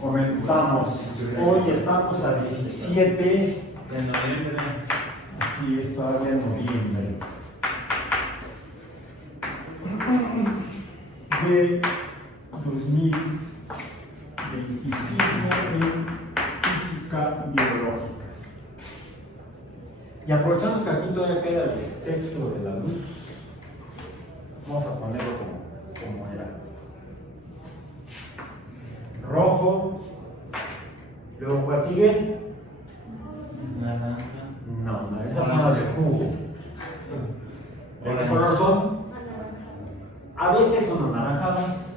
Comenzamos. Hoy estamos a 17 de noviembre. Así es, todavía en noviembre. De 2025 en física biológica. Y aprovechando que aquí todavía queda el espectro de la luz, vamos a ponerlo como era. Rojo, luego ¿cuál sigue? Naranja. No, esas son las de jugo. ¿De qué color son? A veces son anaranjadas.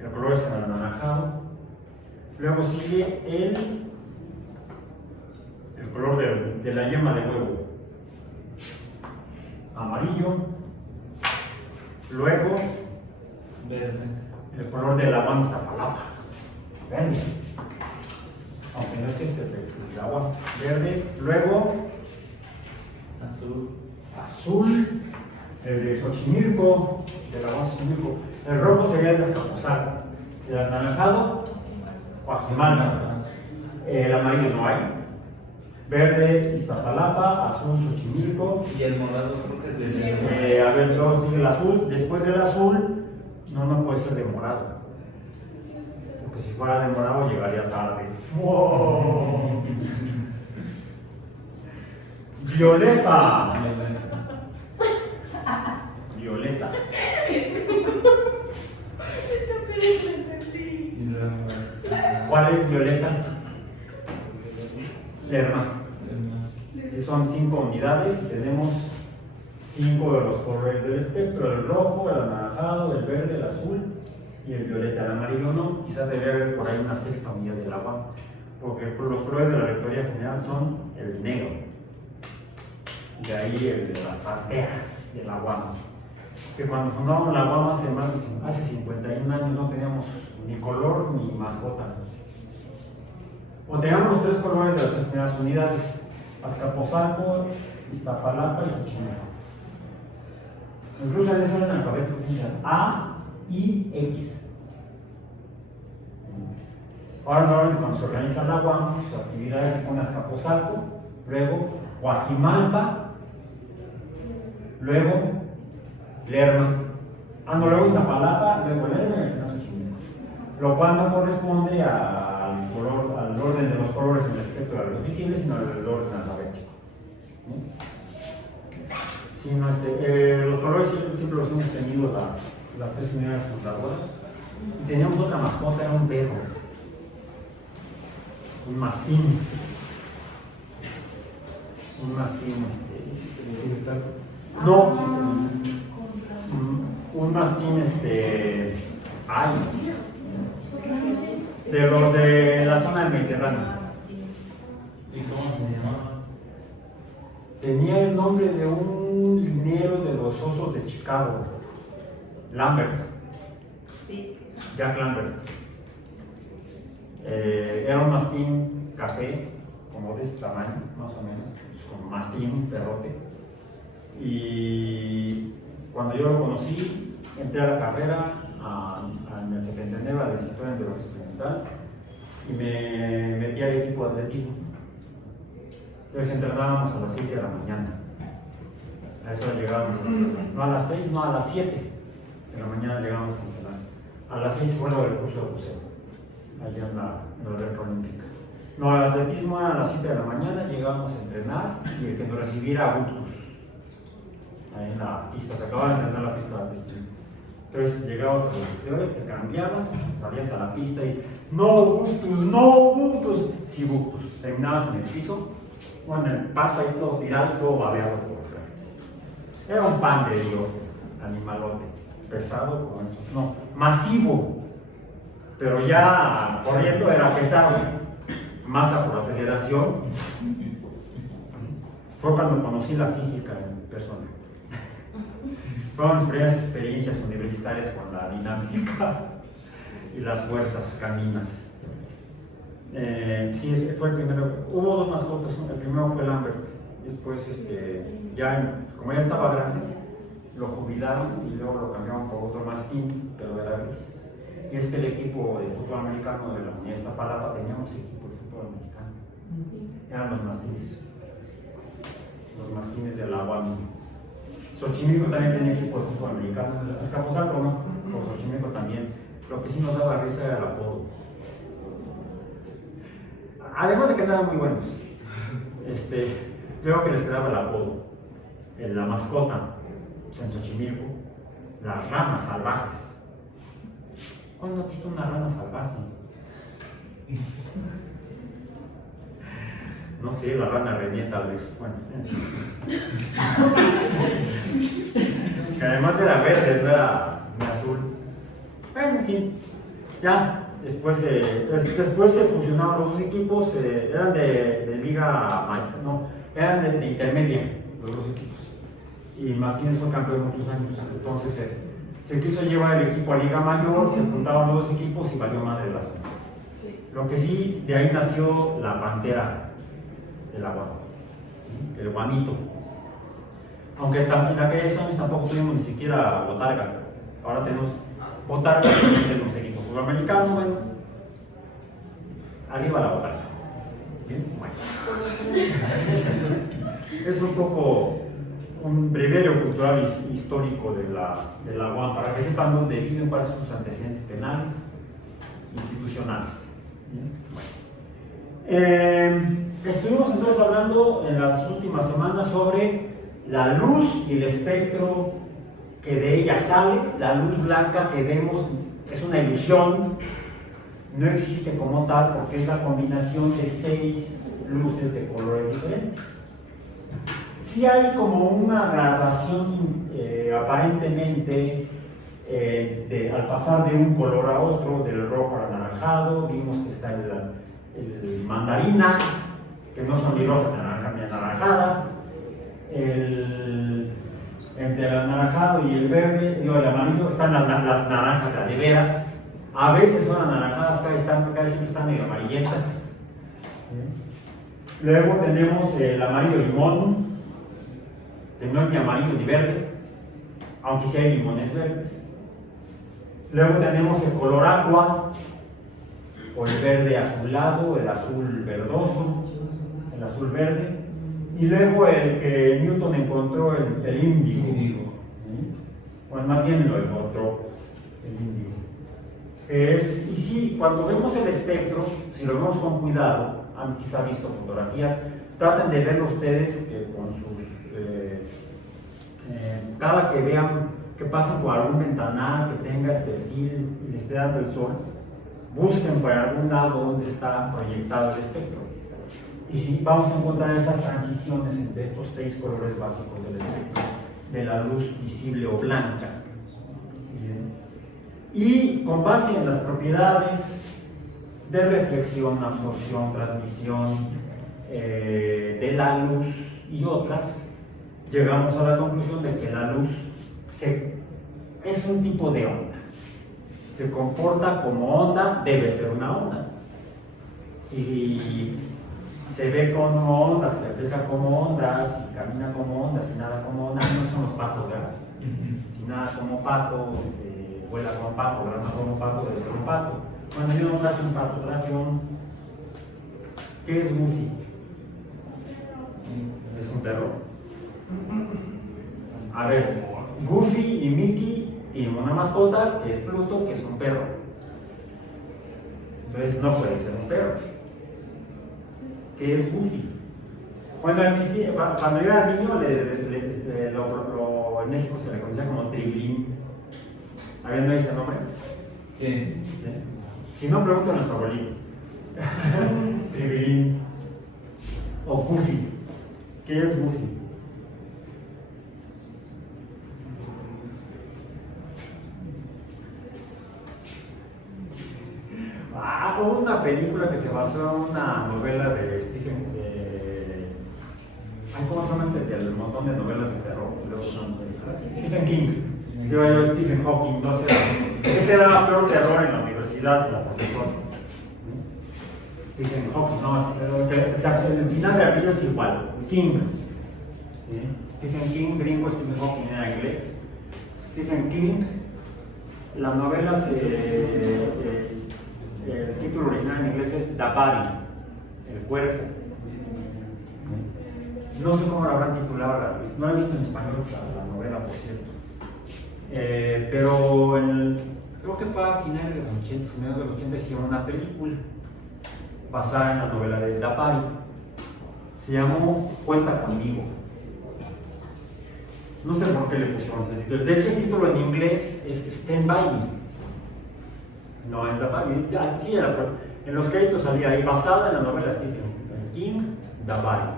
El color es anaranjado. Luego sigue el color de la yema de huevo. Amarillo. Luego Verde. el color de la guam Iztapalapa. Verde. Aunque no es el agua. Verde. Luego Azul. azul. El de Xochimilco. De la guam Xochimilco. El rojo sería el de Azcapotzalco. El anaranjado, Guajimalpa. El amarillo no hay. Verde, Iztapalapa. Azul, Xochimilco. Y el morado creo que es de A ver, luego sigue el azul. Después del azul, no puede ser de morado. Porque si fuera de morado llegaría tarde. ¡Wow! Violeta. Violeta. ¿Cuál es violeta? Lerma. Sí, son 5 unidades y tenemos 5 de los colores del espectro: el rojo, el anaranjado, el verde, el azul y el violeta. El amarillo no, quizás debería haber por ahí una 6ª unidad del agua, porque los colores de la rectoría general son el negro, de ahí el de las panteras del agua. Que cuando fundamos la UAM hace 51 años no teníamos ni color ni mascota. O teníamos los 3 colores de las 3 primeras unidades: Azcapotzalco, Iztapalapa y Xochimilco. Incluso en eso en el alfabeto funcionan A, I, X. Ahora normalmente cuando se organiza la UAM, sus actividades se ponen Azcapotzalco, luego Guajimalpa, luego Lerma. Luego Iztapalapa, luego Lerma y al final Xochimilco. Lo cual no corresponde al orden de los colores en el espectro de la luz visible, sino al orden alfabético. Sí, los colores siempre los hemos tenido las 3 unidades fundadoras. Y teníamos otra mascota, era un perro. Un mastín. Un mastín, no, un mastín, ay, de los de la zona del Mediterráneo. ¿Y cómo se llama? Tenía el nombre de un liniero de los osos de Chicago, Lambert. Sí. Jack Lambert. Era un mastín café, como de este tamaño, más o menos, como mastín, un perrote. Y cuando yo lo conocí, entré a la carrera, en el 79, a la licenciatura en biología experimental, y me metí al equipo de atletismo. Entonces entrenábamos a las 6 de la mañana. A eso llegábamos a entrenar. No a las 6, no a las 7 de la mañana llegábamos a entrenar. A las 6 fue lo del curso de buceo, allá en la alberca olímpica. No, el atletismo era a las 7 de la mañana, llegábamos a entrenar y el que nos recibiera a Buctus. Ahí en la pista, se acababa de entrenar la pista de atletismo. Entonces llegabas a los exteriores, te cambiabas, salías a la pista y ¡no, Buctus! ¡No, Buctus! Sí, Buctus. Terminabas en el piso, o en el pasto ahí todo tirado, todo babeado por fuera. Era un pan de Dios, animalote, pesado como eso. No, masivo, pero ya corriendo era pesado. Masa por aceleración. Fue cuando conocí la física en persona. Fueron mis primeras experiencias universitarias con la dinámica y las fuerzas caninas. Sí, fue el primero. Hubo 2 mascotas. El primero fue Lambert. Después, como ya estaba grande, lo jubilaron y luego lo cambiaron por otro mastín, pero era gris. y es que el equipo de fútbol americano de la Unidad de Iztapalapa teníamos equipo de fútbol americano. Eran los masquines de la UAM. Xochimilco también tenía equipo de fútbol americano. Azcapotzalco no, pero Xochimilco también. Lo que sí nos daba risa era el apodo. Además de que no eran muy buenos, creo que les quedaba el apodo. La mascota, pues en Xochimilco, las ranas salvajes. ¿Cuándo has visto una rana salvaje? No sé, la rana René tal vez. Bueno, que además era verde, no era azul. Bueno, en fin, ya después se fusionaron los dos equipos, eran de liga, no, eran de intermedia los dos equipos. Y Martínez fue campeón muchos años, entonces se quiso llevar el equipo a Liga Mayor, se juntaron los dos equipos y valió madre el asunto. Sí. Lo que sí, de ahí nació la pantera del agua, el guamito. Aunque en aquellos años tampoco tuvimos ni siquiera botarga, ahora tenemos botarga, pero tenemos equipos fútbol americano, bueno, arriba la botarga. ¿Bien? Bueno. Es un poco un breviario cultural histórico de la UAM, para que sepan dónde viven, cuáles son sus antecedentes penales, institucionales. Estuvimos entonces hablando en las últimas semanas sobre la luz y el espectro que de ella sale. La luz blanca que vemos es una ilusión, no existe como tal porque es la combinación de 6 luces de colores diferentes. Sí hay como una gradación aparentemente al pasar de un color a otro, del rojo al anaranjado. Vimos que está el mandarina, que no son ni rojas ni anaranjadas. Entre el anaranjado y el verde, el amarillo, están las naranjas de veras. A veces son anaranjadas, casi siempre están medio amarillentas. Luego tenemos el amarillo limón, que no es ni amarillo ni verde, aunque sí hay limones verdes. Luego tenemos el color agua, o el verde azulado, el azul verdoso, el azul verde. Y luego el que Newton encontró, el índigo. Bueno, más bien lo encontró, el índigo. Y sí, cuando vemos el espectro, si lo vemos con cuidado, han quizá visto fotografías, traten de verlo ustedes con sus... cada que vean que pasen por algún ventanal que tenga el perfil y le esté dando el sol, busquen por algún lado donde está proyectado el espectro. Y sí, vamos a encontrar esas transiciones entre estos 6 colores básicos del espectro, de la luz visible o blanca. Bien. Y con base en las propiedades de reflexión, absorción, transmisión de la luz y otras, llegamos a la conclusión de que la luz es un tipo de onda. Se comporta como onda, debe ser una onda. Si se ve como onda, se refleja como onda, si camina como onda, si nada como onda, no son los patos, ¿verdad? Si nada como pato, vuela como pato, grama como pato, debe ser un pato. Bueno, yo no traje un pato, traje ¿qué es Goofy? Es un perro. A ver, Goofy y Mickey tienen una mascota que es Pluto, que es un perro. Entonces no puede ser un perro. ¿Qué es Goofy? Bueno, cuando yo era niño, en México se le conocía como Tribilín. ¿Alguien no dice el nombre? Sí. Si no, pregunto a nuestro abuelito. Tribilín. O Goofy. ¿Qué es Goofy? Hubo una película que se basó en una novela de ¿cómo se llama del montón de novelas de terror? Stephen King. Stephen Hawking, no sé. Ese era el peor terror en la universidad, la profesora. Stephen Hawking, no, pero el final de aquello es igual. King. ¿Sí? Stephen King, gringo, Stephen Hawking era inglés. Stephen King, la novela se título original en inglés es The Body, el cuerpo. No sé cómo la habrán titulado, no la he visto en español la novela, por cierto. Pero creo que fue a finales de los 80, mediados de los 80, hicieron una película basada en la novela de The Body. Se llamó Cuenta conmigo. No sé por qué le pusieron ese título. De hecho, el título en inglés es Stand By Me. No es The Body. Sí, en los créditos salía ahí, basada en la novela de Stephen King, The Body.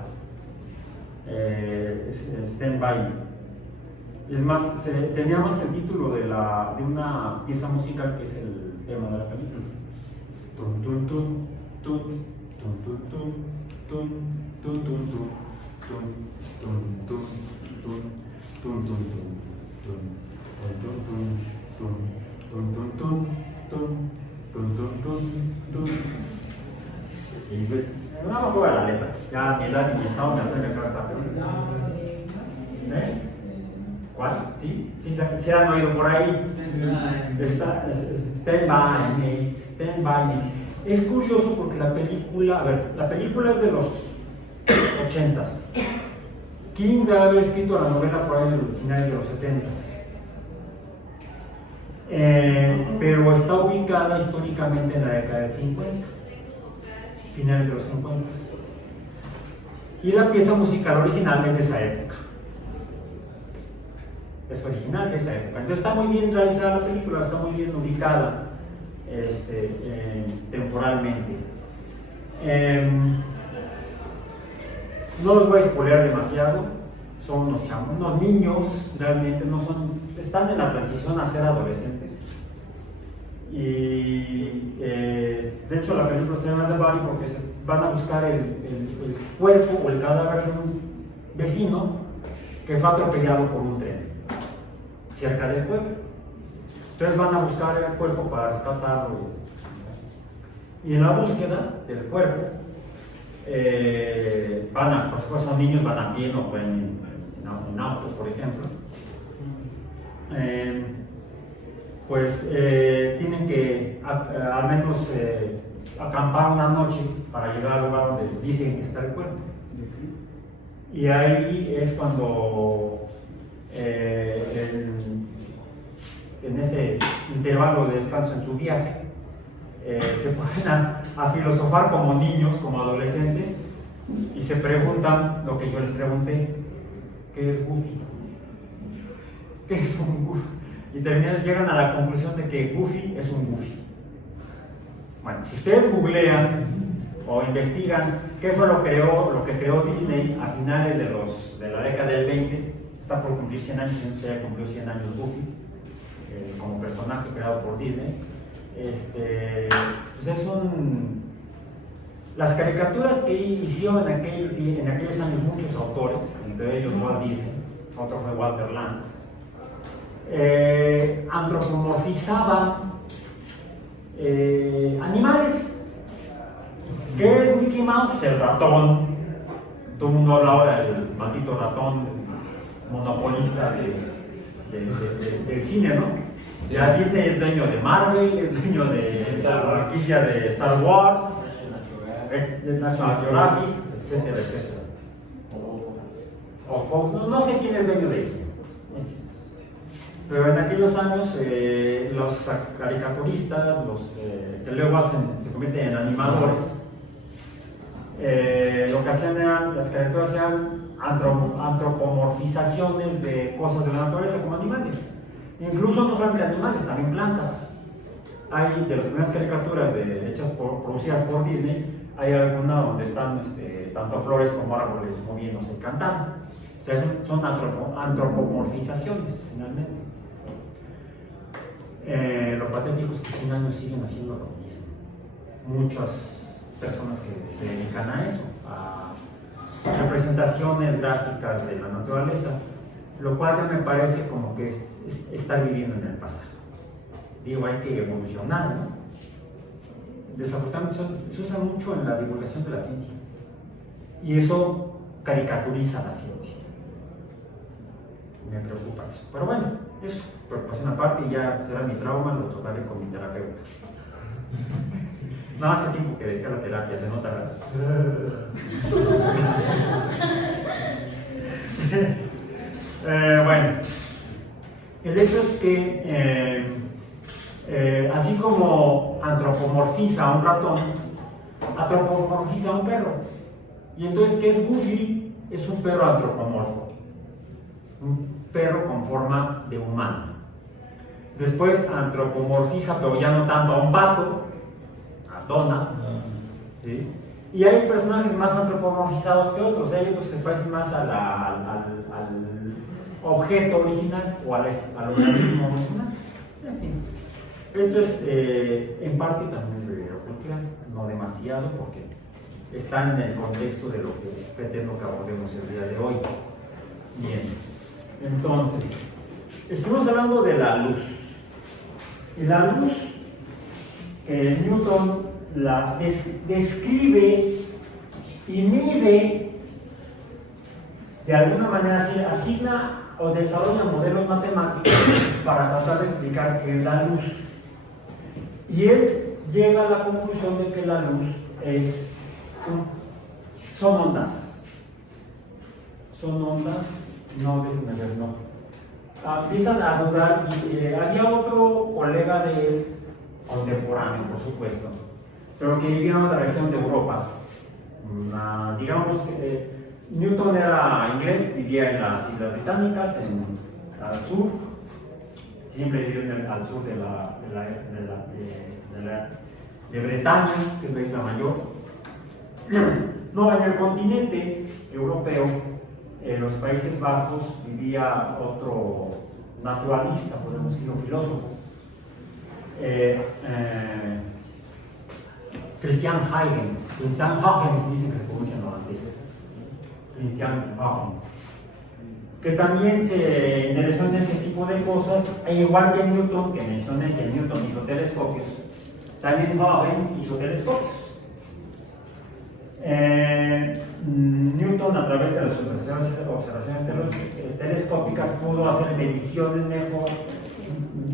Stand By Me. Es más, tenía más el título de una pieza musical que es el tema de la película. Tum, tum, tum, tum, tum, tum, tum, tum, tum, tum, tum, tum, tum, tum, tum. Y pues, no me acuerdo de la letra. Ya ni edad ni estado me hacen acá esta película. ¿Cuál? ¿Sí? Sí, se han oído por ahí. Stand By Me, Stand By Me. Es curioso porque la película es de los 80s. King debe haber escrito la novela por ahí en los finales de los 70s. Pero está ubicada históricamente en la década del 50, finales de los 50s. Y la pieza musical original es de esa época. Es original de esa época. Entonces está muy bien realizada la película, está muy bien ubicada temporalmente. No los voy a spoilear demasiado. Son unos niños, realmente no son, están en la transición a ser adolescentes. Y de hecho la película se llama The Body porque se van a buscar el cuerpo o el cadáver de un vecino que fue atropellado por un tren cerca del pueblo. Entonces van a buscar el cuerpo para rescatarlo. Y en la búsqueda del cuerpo, pues son niños, van a pie, no pueden en auto, por ejemplo. Tienen que al menos acampar una noche para llegar al lugar donde dicen que está el cuerpo. Y ahí es cuando en ese intervalo de descanso en su viaje se ponen a filosofar como niños, como adolescentes, y se preguntan lo que yo les pregunté: ¿qué es Goofy? ¿Qué es un Goofy? Y llegan a la conclusión de que Goofy es un Goofy. Bueno, si ustedes googlean o investigan qué fue lo que creó Disney a finales de la década del 20, está por cumplir 100 años, si no se ya cumplió 100 años Goofy, como personaje creado por Disney. Pues las caricaturas que hicieron en aquellos años muchos autores, entre ellos Walt Disney, otro fue Walter Lantz, antropomorfizaban animales. ¿Qué es Mickey Mouse? El ratón. Todo el mundo habla ahora del maldito ratón monopolista del cine, ¿no? Ya Disney es dueño de Marvel, es dueño de la franquicia de Star Wars, de National Geographic, etcétera, etcétera. O Fox, no sé quién es dueño de ellos. Pero en aquellos años los caricaturistas, los que luego se convierten en animadores, lo que hacían las caricaturas eran antropomorfizaciones de cosas de la naturaleza como animales. Incluso no solamente animales, también plantas. Hay de las primeras caricaturas producidas por Disney, hay alguna donde están tanto flores como árboles moviéndose y cantando. O sea, son antropomorfizaciones, finalmente. Lo patético es que 100 años siguen haciendo lo mismo. Muchas personas que se dedican a eso, a representaciones gráficas de la naturaleza, lo cual ya me parece como que es estar viviendo en el pasado. Digo, hay que evolucionar, ¿no? Desafortunadamente se usa mucho en la divulgación de la ciencia y eso caricaturiza la ciencia. Me preocupa eso. Pero bueno, eso, preocupación aparte, y ya será mi trauma, lo trataré con mi terapeuta. No hace tiempo que dejé la terapia, se nota, ¿verdad? Bueno, el hecho es que así como antropomorfiza a un ratón, antropomorfiza a un perro. Y entonces, ¿qué es Goofy? Es un perro antropomorfo, un perro con forma de humano. Después antropomorfiza, pero ya no tanto, a un pato, a Donald, ¿sí? Y hay personajes más antropomorfizados que otros, hay otros que parecen más al objeto original o al organismo original. En fin, esto es en parte también es de cultural, no demasiado porque está en el contexto de lo que pretendo que abordemos el día de hoy. Bien, entonces, estuvimos hablando de la luz. Y la luz, Newton la describe y mide, de alguna manera se asigna o desarrolla modelos matemáticos para tratar de explicar qué es la luz. Y él llega a la conclusión de que la luz son ondas. Son ondas, no, déjenme ver, no. Empiezan a dudar y había otro colega de él, contemporáneo por supuesto, pero que vivía en otra región de Europa. Digamos que Newton era inglés, vivía en las Islas Británicas, al sur, siempre vivió al sur de Bretaña, que es la isla mayor. No, en el continente europeo, en los Países Bajos, vivía otro naturalista, podemos decirlo, filósofo, Christian Huygens, dicen que se pronuncia en holandés, Christian Huygens, que también se interesó en ese tipo de cosas, e igual que Newton, que mencioné que Newton hizo telescopios, también Huygens hizo telescopios. Newton, a través de las observaciones telescópicas, pudo hacer mediciones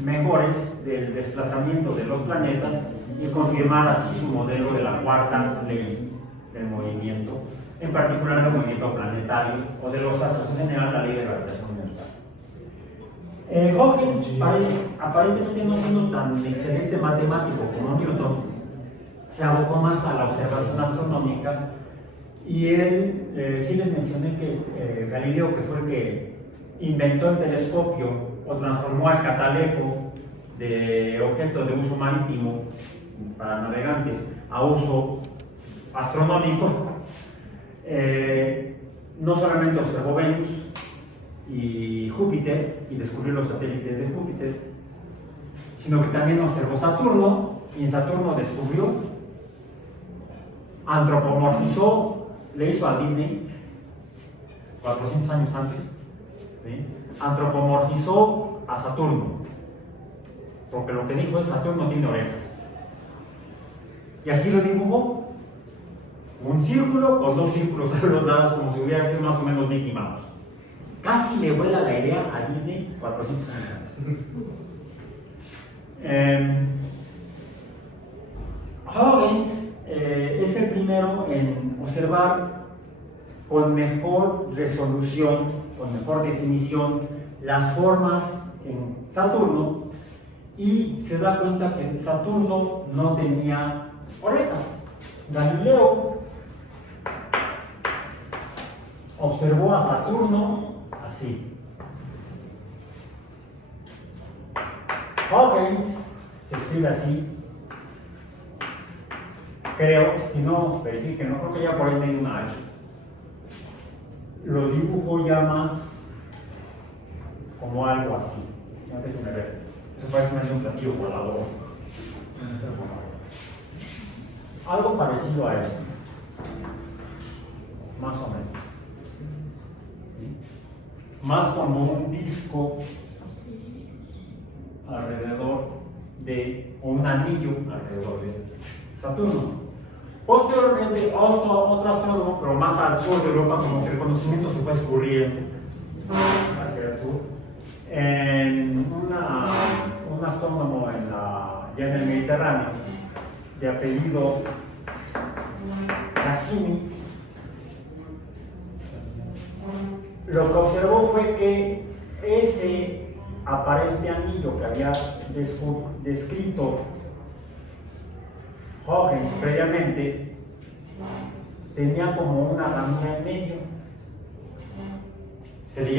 mejores del desplazamiento de los planetas y confirmar así su modelo de la cuarta ley del movimiento, en particular el movimiento planetario o de los astros en general, la ley de gravitación universal. Hawkins, aparentemente no siendo tan excelente matemático como Newton, se abocó más a la observación astronómica y él, sí les mencioné que Galileo, que fue el que inventó el telescopio o transformó al catalejo de objeto de uso marítimo para navegantes a uso astronómico, no solamente observó Venus y Júpiter y descubrió los satélites de Júpiter, sino que también observó Saturno y en Saturno descubrió, antropomorfizó, le hizo a Disney 400 años antes, ¿sí? Antropomorfizó a Saturno, porque lo que dijo es Saturno tiene orejas, y así lo dibujó, un círculo con dos círculos a los lados, como si hubiera sido más o menos Mickey Mouse. Casi le vuela la idea a Disney 400 años antes. Huygens es el primero en observar con mejor resolución, con mejor definición, las formas en Saturno y se da cuenta que Saturno no tenía orejas. Galileo observó a Saturno así. Huygens se escribe así. Creo, si no, verifiquen, no creo que ya por ahí hay una H. Lo dibujo ya más como algo así. Ya déjenme ver. Eso parece más de un platillo volador. Algo parecido a esto. Más o menos. ¿Sí? Más como un disco alrededor de, o un anillo alrededor de Saturno. Posteriormente, otro astrónomo, pero más al sur de Europa, como que el conocimiento se fue escurriendo hacia el sur. Un astrónomo ya en el Mediterráneo de apellido Cassini, lo que observó fue que ese aparente anillo que había descrito Huygens previamente tenía como una ranura en medio. Se le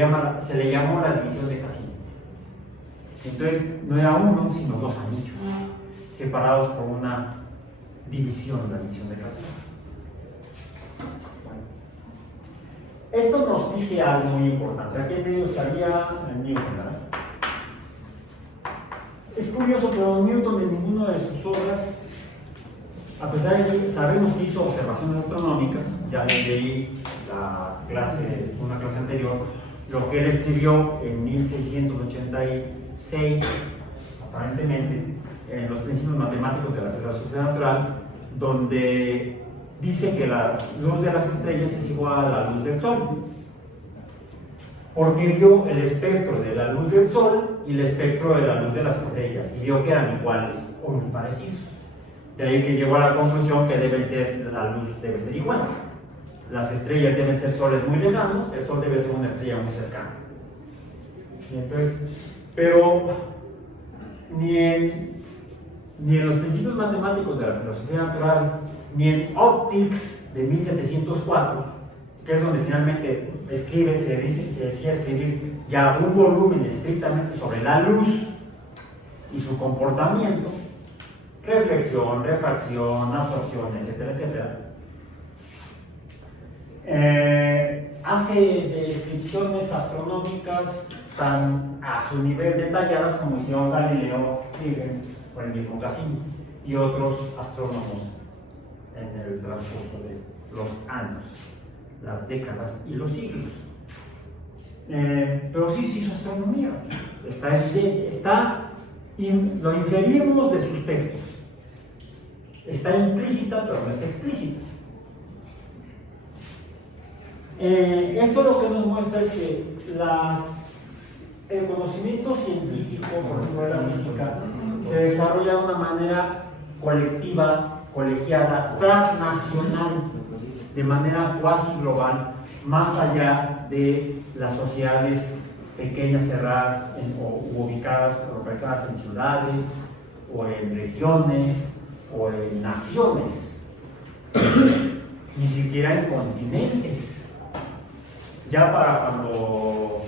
llamó la división de Cassini. Entonces no era uno, sino dos anillos, separados por una división, la división de Cassini. Bueno. Esto nos dice algo muy importante. Aquí en medio estaría Newton, ¿verdad? Es curioso, pero Newton en ninguna de sus obras, a pesar de que sabemos que hizo observaciones astronómicas, ya leí una clase anterior, lo que él escribió en 1686, aparentemente, en los principios matemáticos de la filosofía natural, donde dice que la luz de las estrellas es igual a la luz del Sol, porque vio el espectro de la luz del Sol y el espectro de la luz de las estrellas, y vio que eran iguales o muy parecidos. De ahí que llegó a la conclusión que la luz debe ser igual. Las estrellas deben ser soles muy lejanos, el Sol debe ser una estrella muy cercana. Y entonces, pero ni en los principios matemáticos de la filosofía natural, ni en Optics de 1704, que es donde finalmente se decía escribir ya un volumen estrictamente sobre la luz y su comportamiento, reflexión, refracción, absorción, etcétera, etcétera. Hace descripciones astronómicas tan a su nivel detalladas como hicieron Galileo, Huygens o el mismo Cassini y otros astrónomos en el transcurso de los años, las décadas y los siglos. Pero sí se hizo astronomía, lo inferimos de sus textos, está implícita pero no está explícita. Eso lo que nos muestra es que el conocimiento científico, por ejemplo de la física, se desarrolla de una manera colectiva, colegiada, transnacional, de manera cuasi global, más allá de las sociedades pequeñas, cerradas o ubicadas, localizadas en ciudades, o en regiones, o en naciones, ni siquiera en continentes. Ya para cuando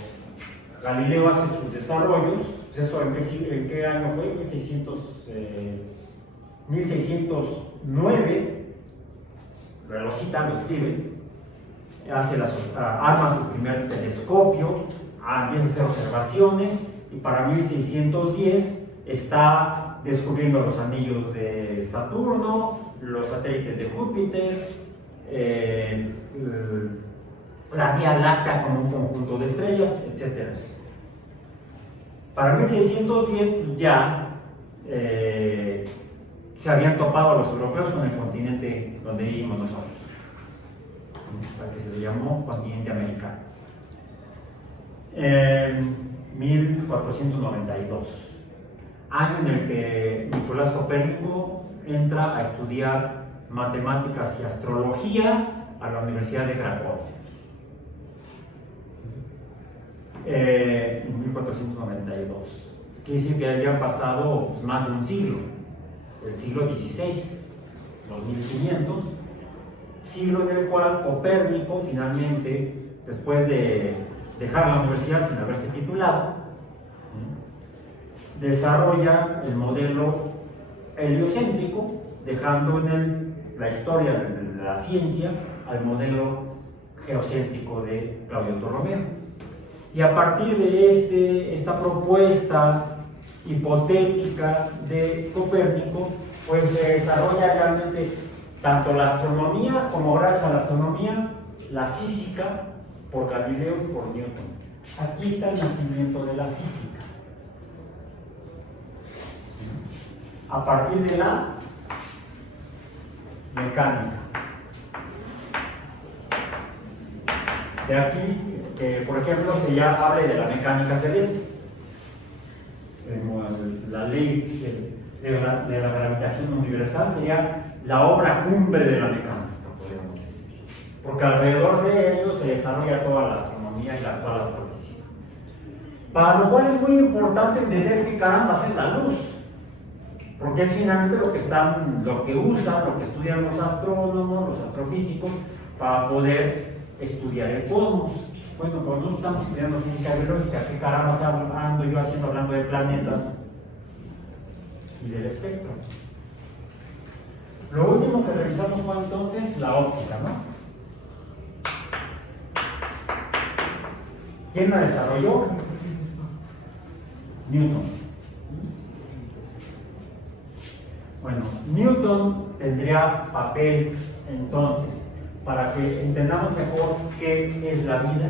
Galileo hace sus desarrollos, pues eso ¿en qué año fue? 1609, lo cita, lo escribe, arma su primer telescopio, empieza a hacer observaciones, y para 1610 está descubriendo los anillos de Saturno, los satélites de Júpiter, la Vía Láctea como un conjunto de estrellas, etc. Para 1610 ya se habían topado los europeos con el continente donde vivimos nosotros, que se le llamó continente americano. 1492, año en el que Nicolás Copérnico entra a estudiar matemáticas y astrología a la Universidad de Cracovia. En 1492. Quiere decir que habían pasado pues, más de un siglo, el siglo XVI, los 1500, siglo en el cual Copérnico finalmente, después de dejar la universidad sin haberse titulado, desarrolla el modelo heliocéntrico, dejando en la historia de la ciencia al modelo geocéntrico de Claudio Ptolomeo. Y a partir de esta propuesta hipotética de Copérnico, pues se desarrolla realmente tanto la astronomía como, gracias a la astronomía, la física por Galileo y por Newton. Aquí está el nacimiento de la física. A partir de la mecánica. De aquí, por ejemplo, se ya hable de la mecánica celeste, la ley de la gravitación universal sería la obra cumbre de la mecánica, podríamos decir. Porque alrededor de ello se desarrolla toda la astronomía y toda la astrofísica. Para lo cual es muy importante entender qué caramba es la luz. Porque es finalmente lo que usan, lo que estudian los astrónomos, los astrofísicos, para poder estudiar el cosmos. Bueno, pues nosotros estamos estudiando física biológica, ¿qué caramba ando yo haciendo hablando de planetas y del espectro? Lo último que revisamos fue entonces la óptica, ¿no? ¿Quién la desarrolló? Newton. Bueno, Newton tendría papel entonces para que entendamos mejor qué es la vida,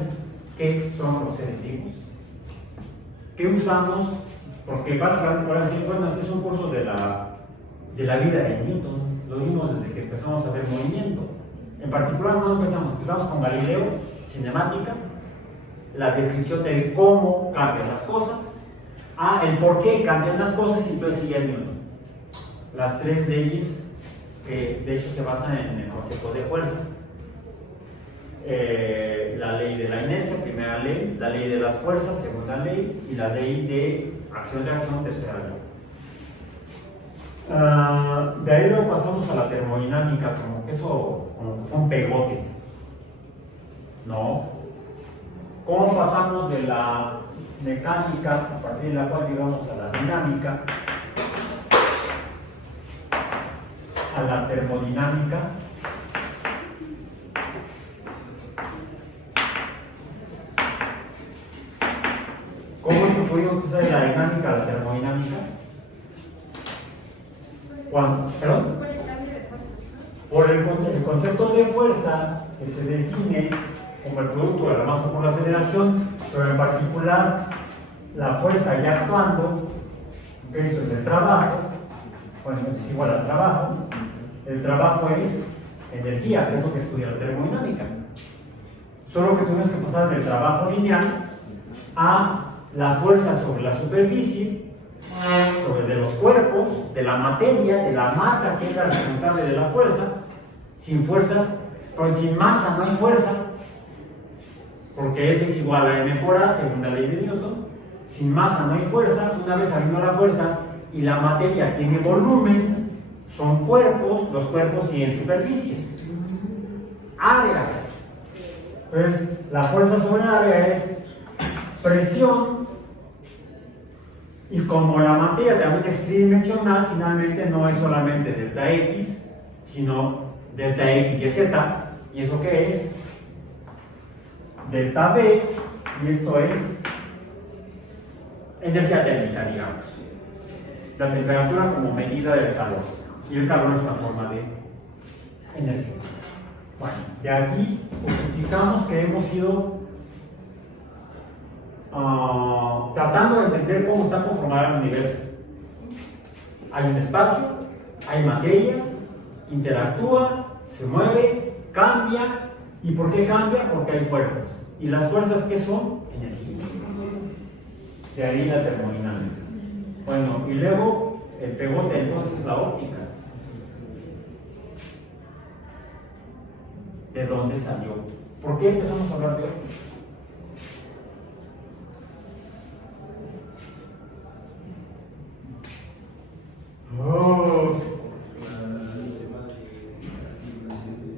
qué son los seres vivos, qué usamos, porque básicamente por decir, bueno, este es un curso de la vida de Newton, lo vimos desde que empezamos a ver movimiento. En particular, no empezamos con Galileo, cinemática, la descripción de cómo cambian las cosas, el por qué cambian las cosas, y entonces sigue Newton. Las tres leyes que de hecho se basan en el concepto de fuerza. La ley de la inercia, primera ley, la ley de las fuerzas, segunda ley, y la ley de acción-reacción, tercera ley. De ahí luego pasamos a la termodinámica, como que fue un pegote. ¿No? ¿Cómo pasamos de la mecánica, a partir de la cual llegamos a la dinámica, a la termodinámica? ¿Cómo es que pudimos pasar de la dinámica a la termodinámica? ¿Cuándo? ¿Perdón? Por el cambio de fuerzas, ¿no? Por el concepto de fuerza, que se define como el producto de la masa por la aceleración, pero en particular la fuerza ya actuando, esto es el trabajo. Bueno, esto es igual al trabajo. El trabajo es energía, que es lo que estudia la termodinámica. Solo que tuvimos que pasar del trabajo lineal a la fuerza sobre la superficie, sobre de los cuerpos, de la materia, de la masa, que es la responsable de la fuerza. Sin fuerzas, pero sin masa no hay fuerza, porque F es igual a M por A, según la ley de Newton. Sin masa no hay fuerza. Una vez habiendo la fuerza y la materia tiene volumen, son cuerpos, los cuerpos tienen superficies, áreas. Entonces, la fuerza sobre el área es presión, y como la materia también es tridimensional, finalmente no es solamente delta X, sino delta X y Z. ¿Y eso qué es? Delta V, y esto es energía térmica, digamos. La temperatura como medida del calor. Y el calor es una forma de energía. Bueno, de aquí justificamos que hemos ido tratando de entender cómo está conformado el universo. Hay un espacio, hay materia, interactúa, se mueve, cambia. ¿Y por qué cambia? Porque hay fuerzas. ¿Y las fuerzas qué son? Energía. De ahí la termodinámica. Bueno, y luego el pegote entonces la óptica. ¿De dónde salió? ¿Por qué empezamos a hablar de óptica?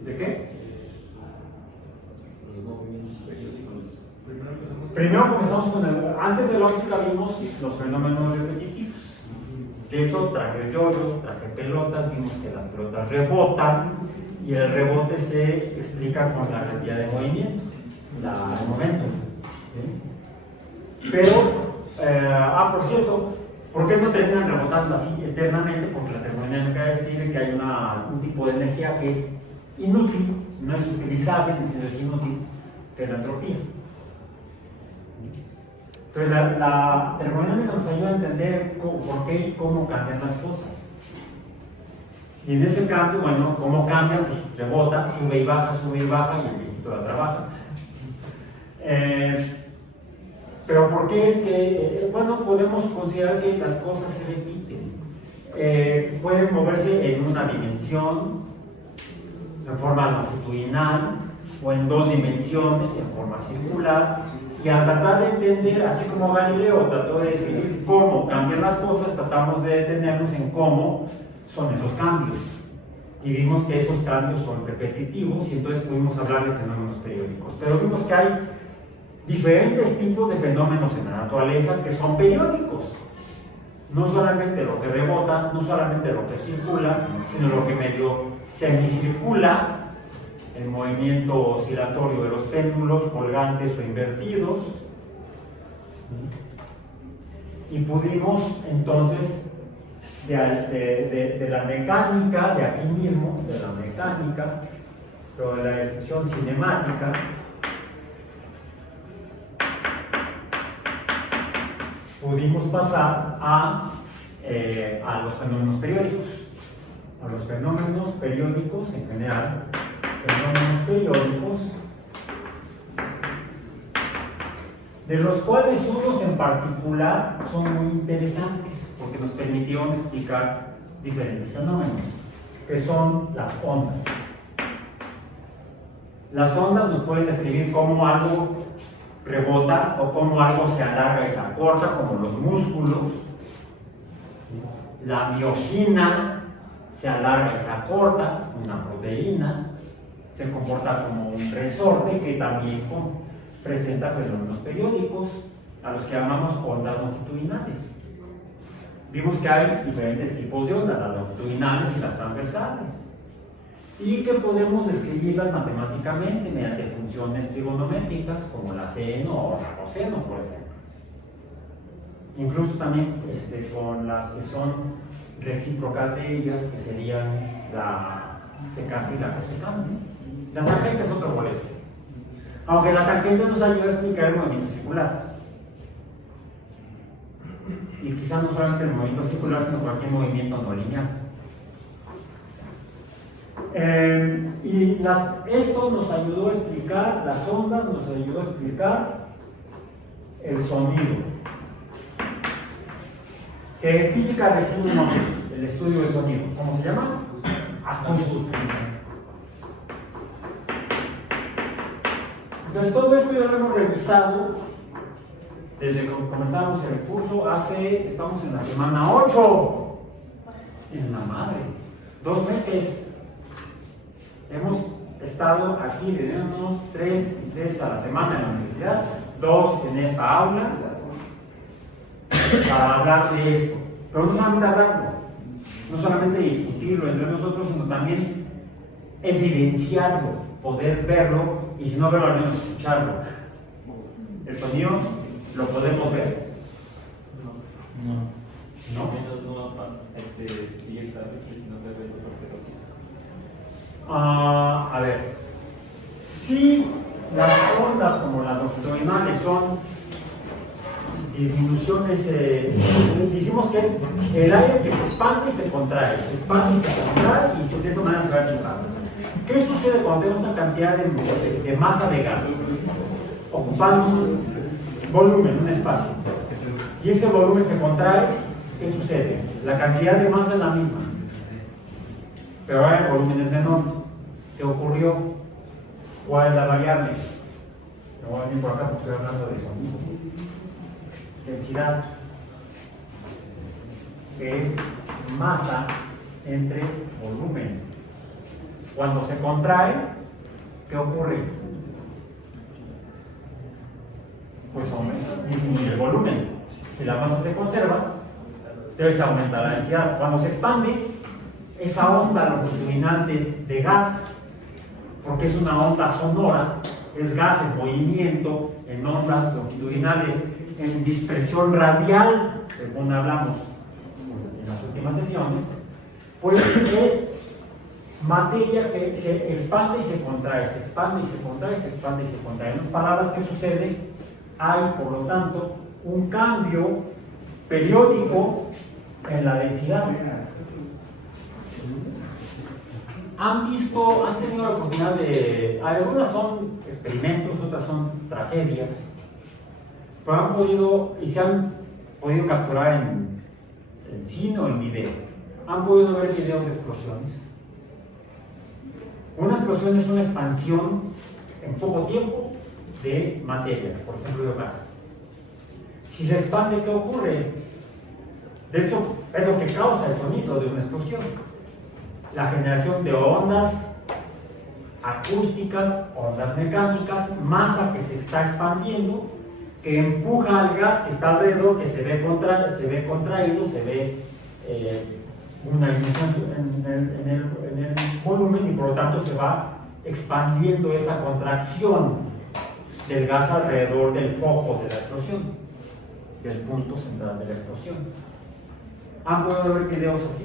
¿De qué? Primero comenzamos con antes de la óptica vimos los fenómenos repetitivos. De hecho, traje yo-yo, traje pelotas, vimos que las pelotas rebotan y el rebote se explica con la cantidad de movimiento, el momento. ¿Sí? Pero, por cierto, ¿por qué no terminan rebotando así eternamente? Porque la termodinámica describe que hay un tipo de energía que es inútil, no es utilizable, sino es inútil, que es la entropía. Entonces la termodinámica nos ayuda a entender por qué y cómo cambian las cosas. Y en ese cambio, bueno, cómo cambian, pues rebota, sube y baja, y el viejito la trabaja. Pero ¿por qué es que, bueno, podemos considerar que las cosas se repiten? pueden moverse en una dimensión, en forma longitudinal, o en dos dimensiones, en forma circular, y al tratar de entender, así como Galileo trató de describir cómo cambian las cosas, tratamos de detenernos en cómo son esos cambios. Y vimos que esos cambios son repetitivos, y entonces pudimos hablar de fenómenos periódicos. Pero vimos que hay diferentes tipos de fenómenos en la naturaleza que son periódicos. No solamente lo que rebota, no solamente lo que circula, sino lo que medio semicircula, el movimiento oscilatorio de los péndulos, colgantes o invertidos. Y pudimos entonces, de la mecánica, de aquí mismo, de la mecánica, pero de la descripción cinemática, pudimos pasar a los fenómenos periódicos. A los fenómenos periódicos en general, fenómenos periódicos, de los cuales unos en particular son muy interesantes porque nos permitieron explicar diferentes fenómenos, que son las ondas. Las ondas nos pueden describir cómo algo rebota o cómo algo se alarga y se acorta, como los músculos. La miosina se alarga y se acorta, una proteína, se comporta como un resorte que también presenta fenómenos periódicos, a los que llamamos ondas longitudinales. Vimos que hay diferentes tipos de ondas, las longitudinales y las transversales, y que podemos describirlas matemáticamente mediante funciones trigonométricas como la seno o la coseno, por ejemplo. Incluso también con las que son recíprocas de ellas, que serían la secante y la cosecante. La tangente es otro boleto, aunque la tangente nos ayuda a explicar el movimiento circular, y quizás no solamente el movimiento circular, sino cualquier movimiento no lineal. Esto nos ayudó a explicar las ondas, nos ayudó a explicar el sonido, que en física recibe un nombre, el estudio del sonido. ¿Cómo se llama? Acústica. Entonces todo esto ya lo hemos revisado desde que comenzamos el curso, estamos en la semana 8, en la madre, 2 meses. Hemos estado aquí desde unos 3 a la semana en la universidad, 2 en esta aula, para hablar de esto. Pero no solamente hablarlo, no solamente discutirlo entre nosotros, sino también evidenciarlo, poder verlo, y si no verlo, al menos escucharlo. El sonido lo podemos ver. No. A ver, si las ondas como las longitudinales son disminuciones, dijimos que es el aire que se expande y se contrae, y de esa manera se va activando. ¿Qué sucede cuando tenemos una cantidad de masa de gas ocupando volumen, un espacio, y ese volumen se contrae? ¿Qué sucede? La cantidad de masa es la misma, pero ahora el volumen es menor. ¿Qué ocurrió? ¿Cuál es la variable? Me voy a venir por acá porque estoy hablando de sonido. Densidad, que es masa entre volumen. Cuando se contrae, ¿qué ocurre? Pues disminuye el volumen. Si la masa se conserva, entonces aumenta la densidad. Cuando se expande, esa onda longitudinal de gas, porque es una onda sonora, es gas en movimiento, en ondas longitudinales, en dispersión radial, según hablamos en las últimas sesiones, pues es materia que se expande y se contrae, se expande y se contrae, se expande y se contrae. En otras palabras, ¿qué sucede? Hay, por lo tanto, un cambio periódico en la densidad. Han tenido la oportunidad algunas son experimentos, otras son tragedias, pero se han podido capturar en cine o en video, ¿Han podido ver videos de explosiones? Una explosión es una expansión en poco tiempo de materia, por ejemplo, de gas. Si se expande, ¿qué ocurre? De hecho, es lo que causa el sonido de una explosión. La generación de ondas acústicas, ondas mecánicas, masa que se está expandiendo, que empuja al gas que está alrededor, que se ve contraído, se ve una disminución en el volumen y por lo tanto se va expandiendo esa contracción del gas alrededor del foco de la explosión, del punto central de la explosión. ¿Han podido ver videos así?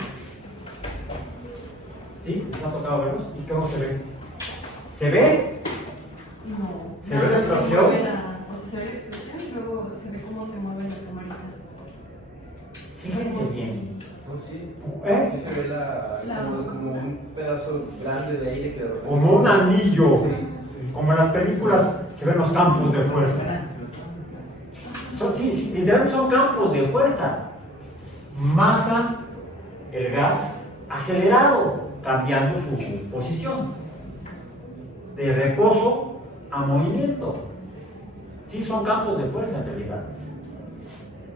¿Sí? ¿Les ha tocado verlos? ¿Y cómo se ve? ¿Se ve? No. ¿Se ve la explosión? O sea, se ve la explosión y luego se ve cómo se mueve la camarita. Fíjense bien. Pues sí. ¿Eh? Sí se ve como un pedazo grande de aire que de repente- Como un anillo. Sí. Como en las películas se ven los campos de fuerza. Sí, literalmente son campos de fuerza. Masa, el gas, acelerado, cambiando su posición. De reposo a movimiento. Sí, son campos de fuerza en realidad.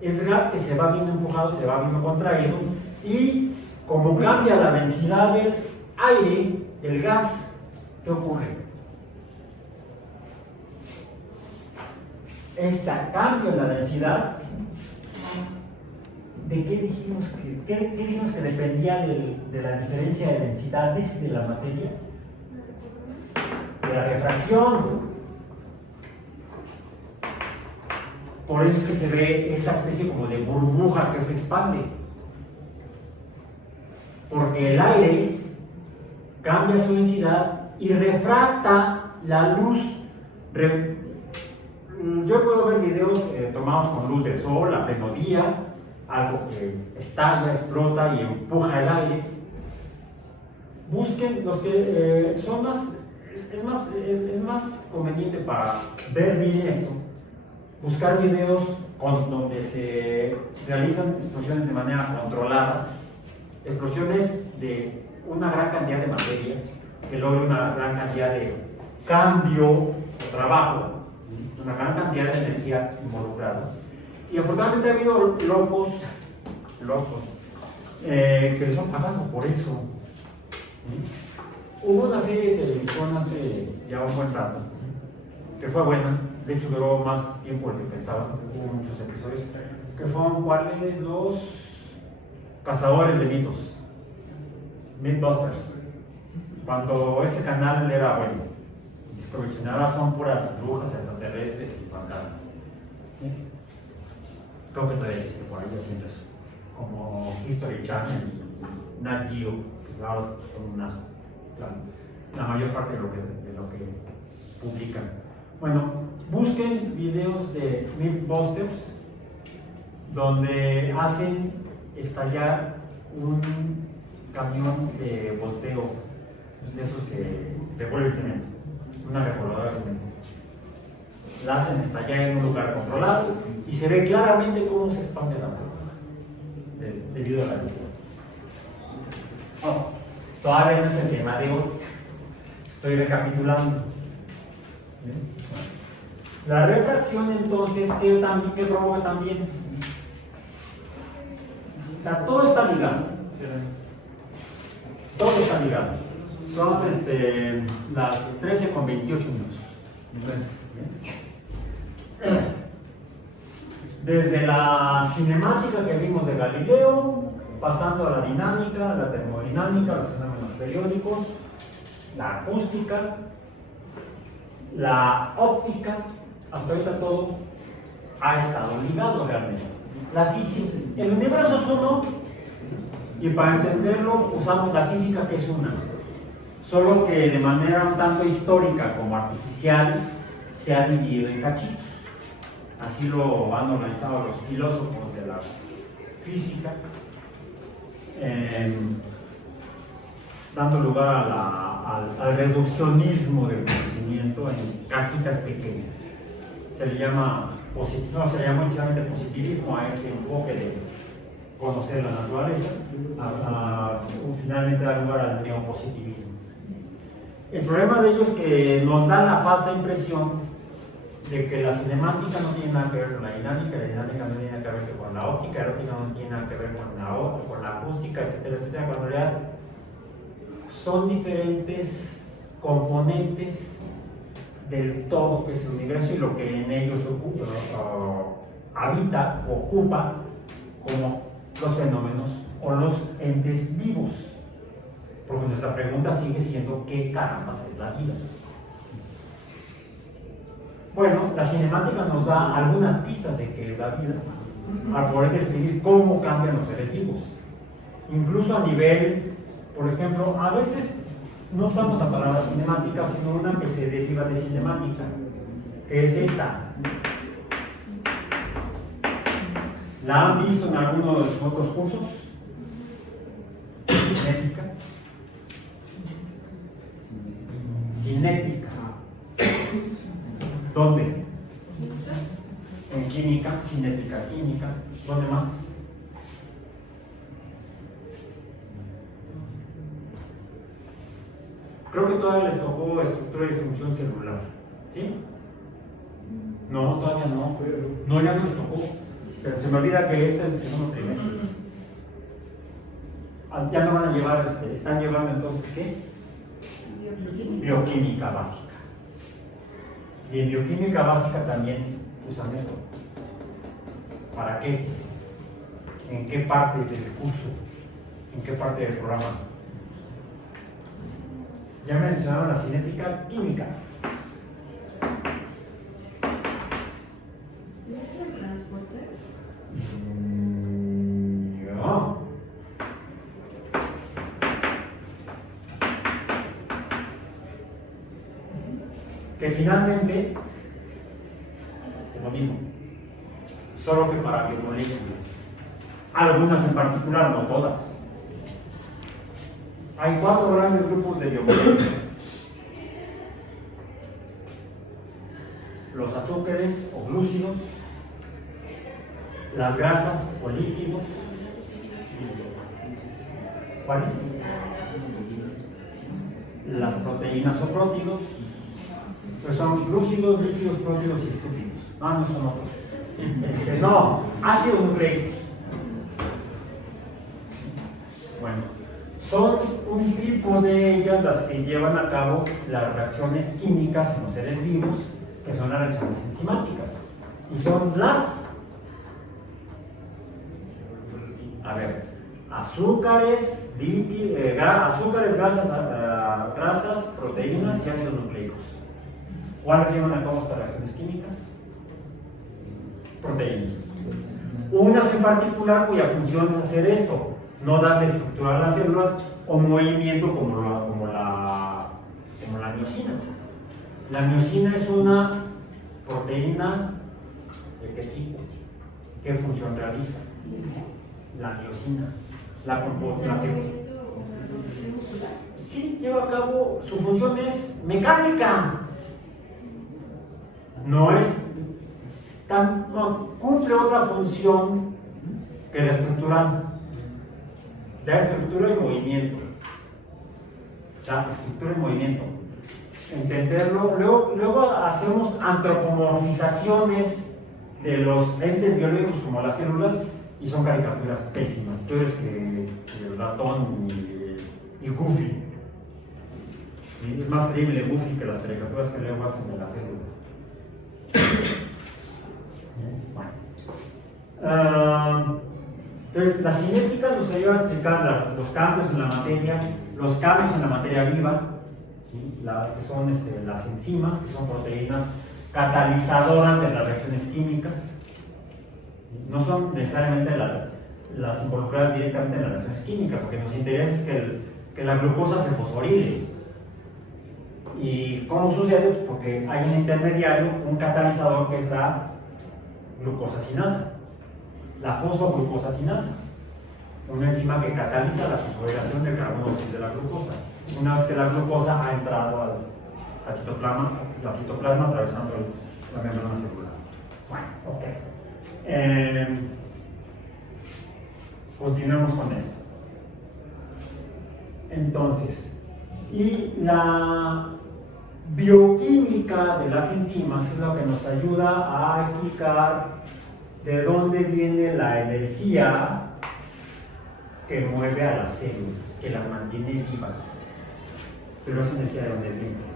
Es gas que se va viendo empujado, se va viendo contraído, y como cambia la densidad del aire, el gas, ¿qué ocurre? Este cambio en la densidad, ¿de qué dijimos que dependía de la diferencia de densidades de la materia? De la refracción. Por eso es que se ve esa especie como de burbuja que se expande. Porque el aire cambia su densidad y refracta la luz. Yo puedo ver videos tomados con luz del sol a pleno día, algo que estalla, explota y empuja el aire. Busquen los que son más. Es más conveniente para ver bien esto, buscar videos donde se realizan explosiones de manera controlada, explosiones de una gran cantidad de materia que logre una gran cantidad de cambio o trabajo, una gran cantidad de energía involucrada. Y afortunadamente ha habido locos que les han pagado por eso. Hubo una serie de televisión hace ya un buen rato que fue buena, de hecho duró más tiempo del que pensaba, hubo muchos episodios, que fueron ¿cuáles? Los cazadores de mitos, Mythbusters, cuando ese canal era bueno. Discovery, ahora son puras brujas, extraterrestres y fantasmas. Creo que todavía existe por ahí haciendo eso, como History Channel y Nat Geo, que ahora son un asco. La mayor parte de lo que publican. Bueno, busquen videos de Mythbusters donde hacen estallar un camión de volteo, de esos que revuelven cemento, una revolvedora de cemento. La hacen estallar en un lugar controlado y se ve claramente cómo se expande la materia debido a la densidad. Todavía no es el tema de hoy. Estoy recapitulando. La refracción, entonces, ¿qué provoca también? O sea, todo está ligado. Todo está ligado. Son las 13:28 minutos. Desde la cinemática que vimos de Galileo, pasando a la dinámica, la termodinámica, los fenómenos periódicos, la acústica, la óptica, hasta ahorita todo ha estado ligado realmente. La física, el universo es uno y para entenderlo usamos la física que es una, solo que de manera un tanto histórica como artificial se ha dividido en cachitos. Así lo han organizado los filósofos de la física, dando lugar al reduccionismo del conocimiento en cajitas pequeñas. Se le llama inicialmente positivismo a este enfoque de conocer la naturaleza, finalmente da lugar al neopositivismo. El problema de ello es que nos dan la falsa impresión de que la cinemática no tiene nada que ver con la dinámica no tiene nada que ver con la óptica no tiene nada que ver con la acústica, etcétera, etcétera, cuando en realidad son diferentes componentes del todo que es el universo y lo que en ellos habita, ocupa, como los fenómenos o los entes vivos. Porque nuestra pregunta sigue siendo ¿qué carambas es la vida? Bueno, la cinemática nos da algunas pistas de qué es la vida, al poder describir cómo cambian los seres vivos. Incluso a nivel, por ejemplo, a veces no usamos la palabra cinemática, sino una que se deriva de cinemática, que es esta. ¿La han visto en alguno de los otros cursos? Cinética. Cinética. ¿Dónde? En química, cinética química. ¿Dónde más? Creo que todavía les tocó estructura y función celular. ¿Sí? No, todavía no. No, ya no les tocó. Pero se me olvida que este es el segundo trimestre. Ya no van a llevar, están llevando entonces ¿qué? Bioquímica básica. Y en bioquímica básica también usan esto. ¿Para qué? ¿En qué parte del curso? ¿En qué parte del programa? Ya mencionaron la cinética química. ¿No es el transporte? No. Que finalmente es lo mismo, solo que para biomoléculas. Algunas en particular, no todas. Hay 4 grandes grupos de biomoléculas: los azúcares o glúcidos, las grasas o lípidos. ¿Cuáles? Las proteínas o prótidos, pues son glúcidos, lípidos, prótidos y estúpidos. No son otros. No, ácidos nucleicos. Bueno, son un tipo de ellas las que llevan a cabo las reacciones químicas en los seres vivos, que son las reacciones enzimáticas. Y son las, azúcares, grasas, proteínas y ácidos nucleicos. ¿Cuáles llevan a cabo estas reacciones químicas? Proteínas. Unas en particular cuya función es hacer esto, no darle estructura a las células o movimiento como la miosina. La miosina es una proteína ¿de qué tipo? ¿Qué función realiza? La miosina. Sí, lleva a cabo, su función es mecánica. Cumple otra función que la estructural. Da estructura y movimiento. Da estructura y movimiento. Entenderlo. Luego hacemos antropomorfizaciones de los entes biológicos como las células y son caricaturas pésimas, peores que el ratón y Goofy. Y es más creíble Goofy que las caricaturas que luego hacen de las células. Bueno. Entonces, la cinética nos ayuda a explicar los cambios en la materia, los cambios en la materia viva, ¿sí? Que son las enzimas, que son proteínas catalizadoras de las reacciones químicas. No son necesariamente las involucradas directamente en las reacciones químicas, porque nos interesa que la glucosa se fosforile. ¿Y cómo sucede? Pues porque hay un intermediario, un catalizador que es la glucosacinasa, la fosfoglucosacinasa, una enzima que cataliza la fosforilación del carbono de la glucosa. Una vez que la glucosa ha entrado al citoplasma atravesando la membrana celular. Bueno, ok. Continuemos con esto. Entonces, y la bioquímica de las enzimas es lo que nos ayuda a explicar de dónde viene la energía que mueve a las células, que las mantiene vivas. Pero esa energía de dónde viene.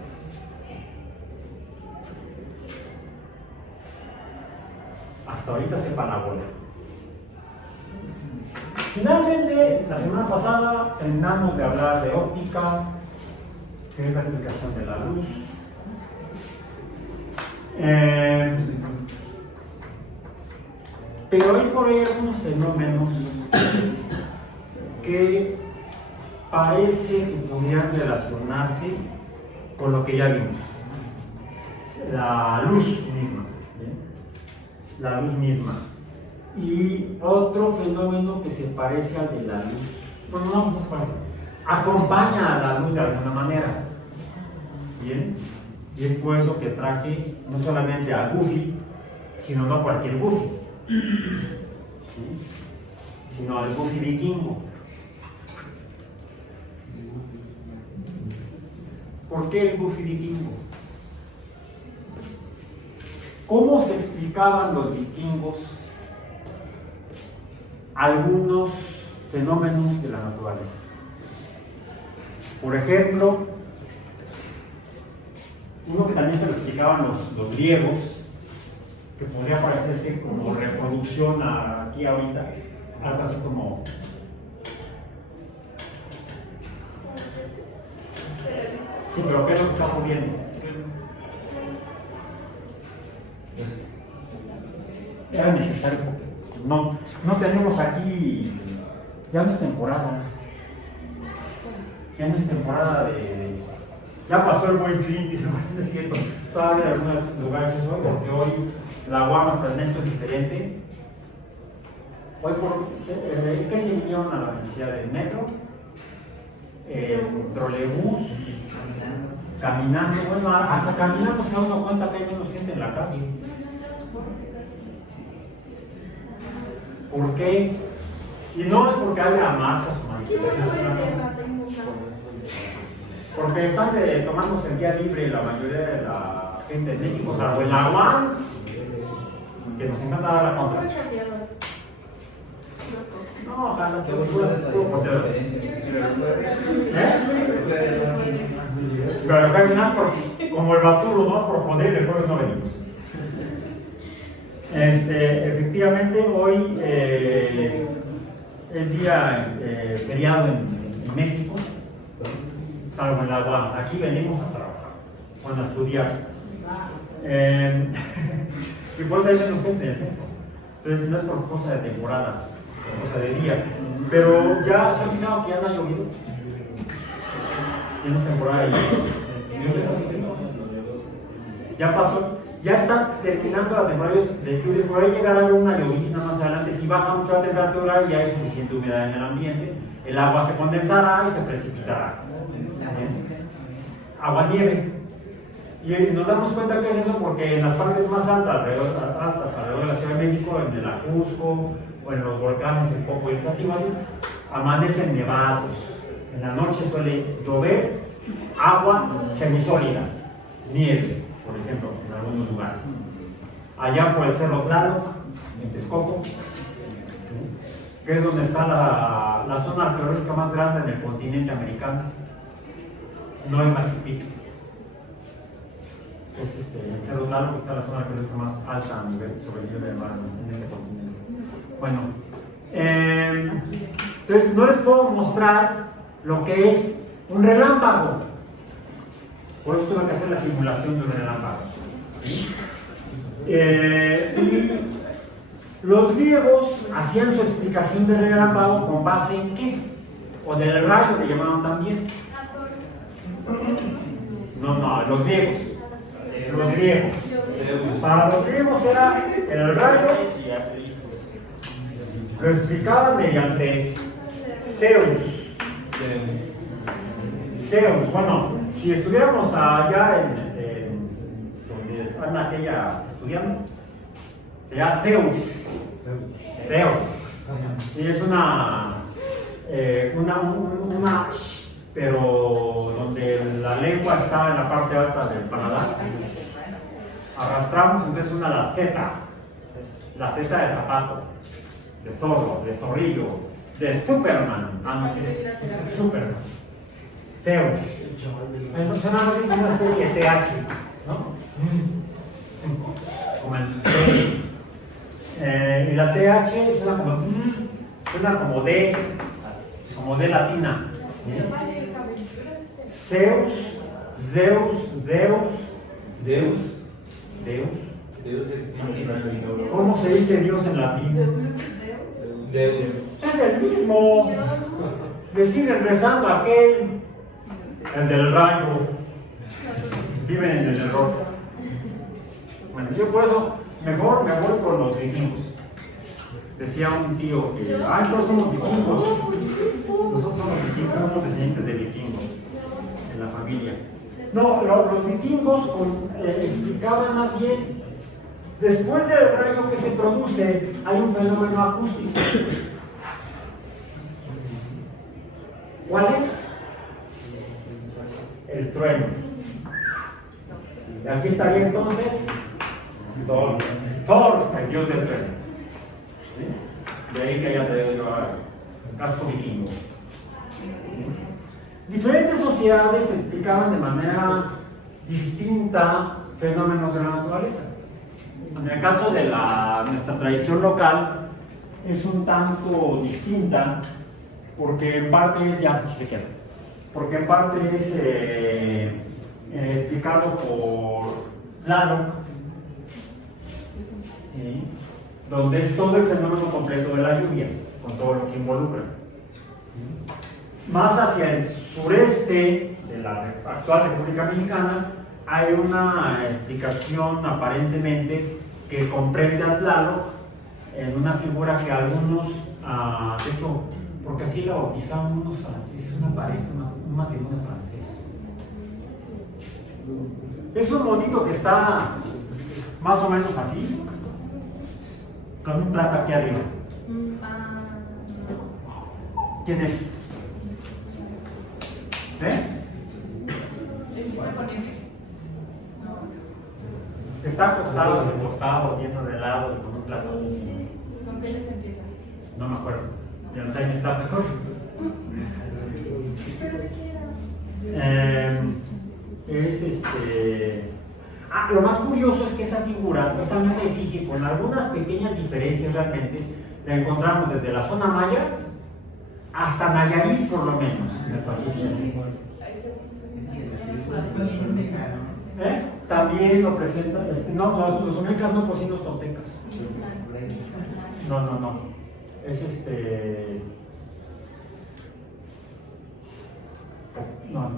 Hasta ahorita sepa la bola. Finalmente, la semana pasada terminamos de hablar de óptica, que es la explicación de la luz. Pero hay por ahí algunos fenómenos que parece que podrían relacionarse con lo que ya vimos. La luz misma. ¿Bien? La luz misma. Y otro fenómeno que se parece al de la luz. Bueno, no se parece. Acompaña a la luz de alguna manera. Bien. Y es por eso que traje no solamente a Goofy, sino no cualquier Goofy, ¿sí? Sino al Goofy vikingo. ¿Por qué el Goofy vikingo? ¿Cómo se explicaban los vikingos algunos fenómenos de la naturaleza? Por ejemplo, uno que también se lo explicaban los griegos, que podría parecerse como reproducción aquí ahorita, algo así como sí, pero ¿qué es lo que está ocurriendo? Era necesario porque no tenemos aquí, ya no es temporada, ya pasó el buen fin, dice, no es cierto, todavía en algunos lugares eso, porque hoy la UAM hasta en esto es diferente. Hoy ¿qué se vinieron a la universidad? ¿Del metro? ¿Trolebús? Caminando, bueno, hasta caminando se da uno cuenta que hay menos gente en la calle. ¿Por qué? Y no es porque haya marchas o manifestaciones, porque están tomándose el día libre la mayoría de la gente en México, salvo el UAM, que nos encanta dar la contra. No, ojalá se los Pero caminar como el Baturo, no por joder, el jueves no venimos. Efectivamente, hoy es día feriado en México, salvo en la UAM. Aquí venimos a trabajar, bueno, a estudiar. Y por eso hay menos gente en el centro. Entonces, no es por cosa de temporada, por cosa de día. Pero ya se ha fijado que ya no ha llovido. Y no es temporada de lluvia. Ya pasó. Ya está terminando la temporada de lluvia, por ahí llegará una llovizna más adelante. Si baja mucho la temperatura y hay suficiente humedad en el ambiente, el agua se condensará y se precipitará. Agua-nieve. Y nos damos cuenta que es eso porque en las partes más altas, alrededor de la Ciudad de México, en el Ajusco o en los volcanes, en Popo y Iztaccíhuatl, amanecen nevados. En la noche suele llover agua semisólida, nieve, por ejemplo, en algunos lugares. Allá por el Cerro Tlaloc, en Texcoco, que es donde está la zona arqueológica más grande en el continente americano. No es Machu Picchu. Es el Cerro Tlaloc, que está la zona arqueológica más alta a nivel, sobre el nivel del mar en este continente. Bueno, entonces no les puedo mostrar lo que es un relámpago. Por eso tuve que hacer la simulación de un relámpago. ¿Sí? Y los griegos hacían su explicación del relámpago con base en qué? O del rayo, que llamaban también. No, los griegos. Los griegos. Para los griegos era el rayo, lo explicaban mediante Zeus. Zeus, bueno, si estuviéramos allá donde están aquella estudiando, sería Zeus. Sí, es una pero donde la lengua está en la parte alta del paladar. Arrastramos entonces la Z de zapato, de zorro, de zorrillo, de Superman. No sé, Superman. Zeus. Entonces son algo así como una especie de TH, ¿no? Como el T. Y la TH suena como D latina. ¿Sí? Zeus, Deus ex machina. ¿Cómo se dice Dios en latín? Deus. Es el mismo. Le siguen rezando a aquel, el del rayo. Viven en el error. Bueno, yo por eso mejor me voy con los vikingos. Decía un tío que, todos somos vikingos. Nosotros somos vikingos, somos descendientes de vikingos en la familia. No, los vikingos explicaban más bien, después del rayo que se produce, hay un fenómeno acústico. ¿Cuál es? El trueno. Y aquí estaría entonces Thor, el dios del trueno. ¿Sí? De ahí que haya traído yo a casco vikingo. Diferentes sociedades explicaban de manera distinta fenómenos de la naturaleza. En el caso de nuestra tradición local, es un tanto distinta, porque en parte es, ya si se queda, porque en parte es explicado por Tlaloc, donde es todo el fenómeno completo de la lluvia, con todo lo que involucra. Más hacia el sureste de la actual República Mexicana hay una explicación aparentemente que comprende a Tlaloc en una figura que algunos, de hecho, porque así la bautizaron unos franceses, una pareja, un matrimonio francés. Es un monito que está más o menos así, con un plato aquí arriba. ¿Quién es? Está acostado, recostado, viendo de lado y con un plato. ¿Con qué les empieza? No me acuerdo. Ya no sé, me está mejor. Lo más curioso es que esa figura, esa misma efigie, con algunas pequeñas diferencias realmente, la encontramos desde la zona maya hasta Nayarit, por lo menos, en el Pacífico. También lo presenta, no, los olmecas no, pues sí los toltecas. No. Es No,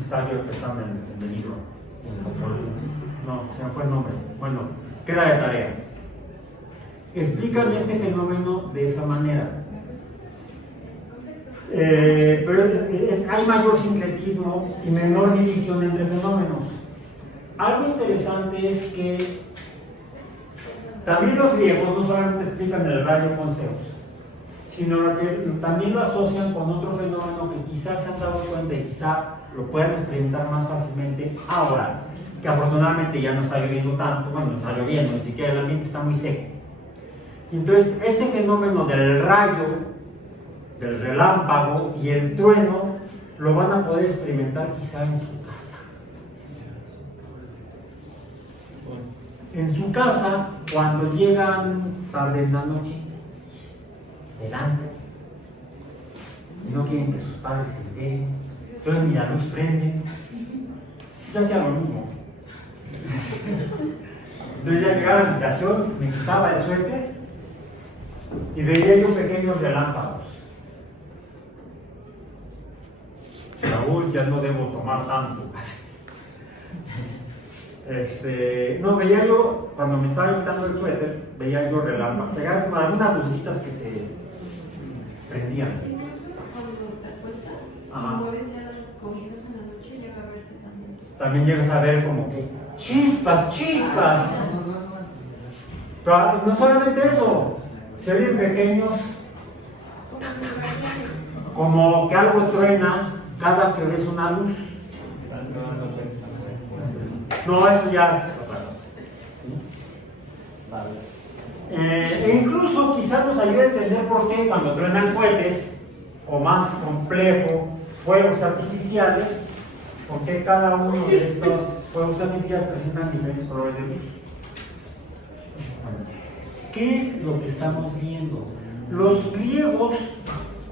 está yo empezando en el libro. No, se me fue el nombre. Bueno, queda de tarea. Explican este fenómeno de esa manera. Pero hay mayor sincretismo y menor división entre fenómenos. Algo interesante es que también los griegos no solamente explican el rayo con Zeus, sino que también lo asocian con otro fenómeno que quizás se han dado cuenta y quizá lo puedan experimentar más fácilmente ahora, que afortunadamente ya no está lloviendo tanto, bueno, no está lloviendo, ni siquiera el ambiente está muy seco. Entonces, este fenómeno del rayo, del relámpago y el trueno, lo van a poder experimentar quizá en su casa. En su casa, cuando llegan tarde en la noche, delante, y no quieren que sus padres se vean, entonces ni la luz prenden, yo hacía lo mismo. Entonces ya llegaba a la habitación, me quitaba el suéter y veía yo pequeños relámpagos. Raúl, ya no debo tomar tanto. No, veía yo, cuando me estaba quitando el suéter, veía yo relámpagos, veía algunas lucecitas que se prendían. Cuando te acuestas y mueves ya las cobijas en la noche, llega a verse también. También llegas a ver como que chispas. Pero no solamente eso, se oyen pequeños Como que algo truena cada que ves una luz. No, eso ya es otra cosa. E incluso quizás nos ayude a entender por qué cuando truenan cohetes, o más complejo, fuegos artificiales, por qué cada uno de estos fuegos artificiales presentan diferentes colores de luz. ¿Qué es lo que estamos viendo? Los griegos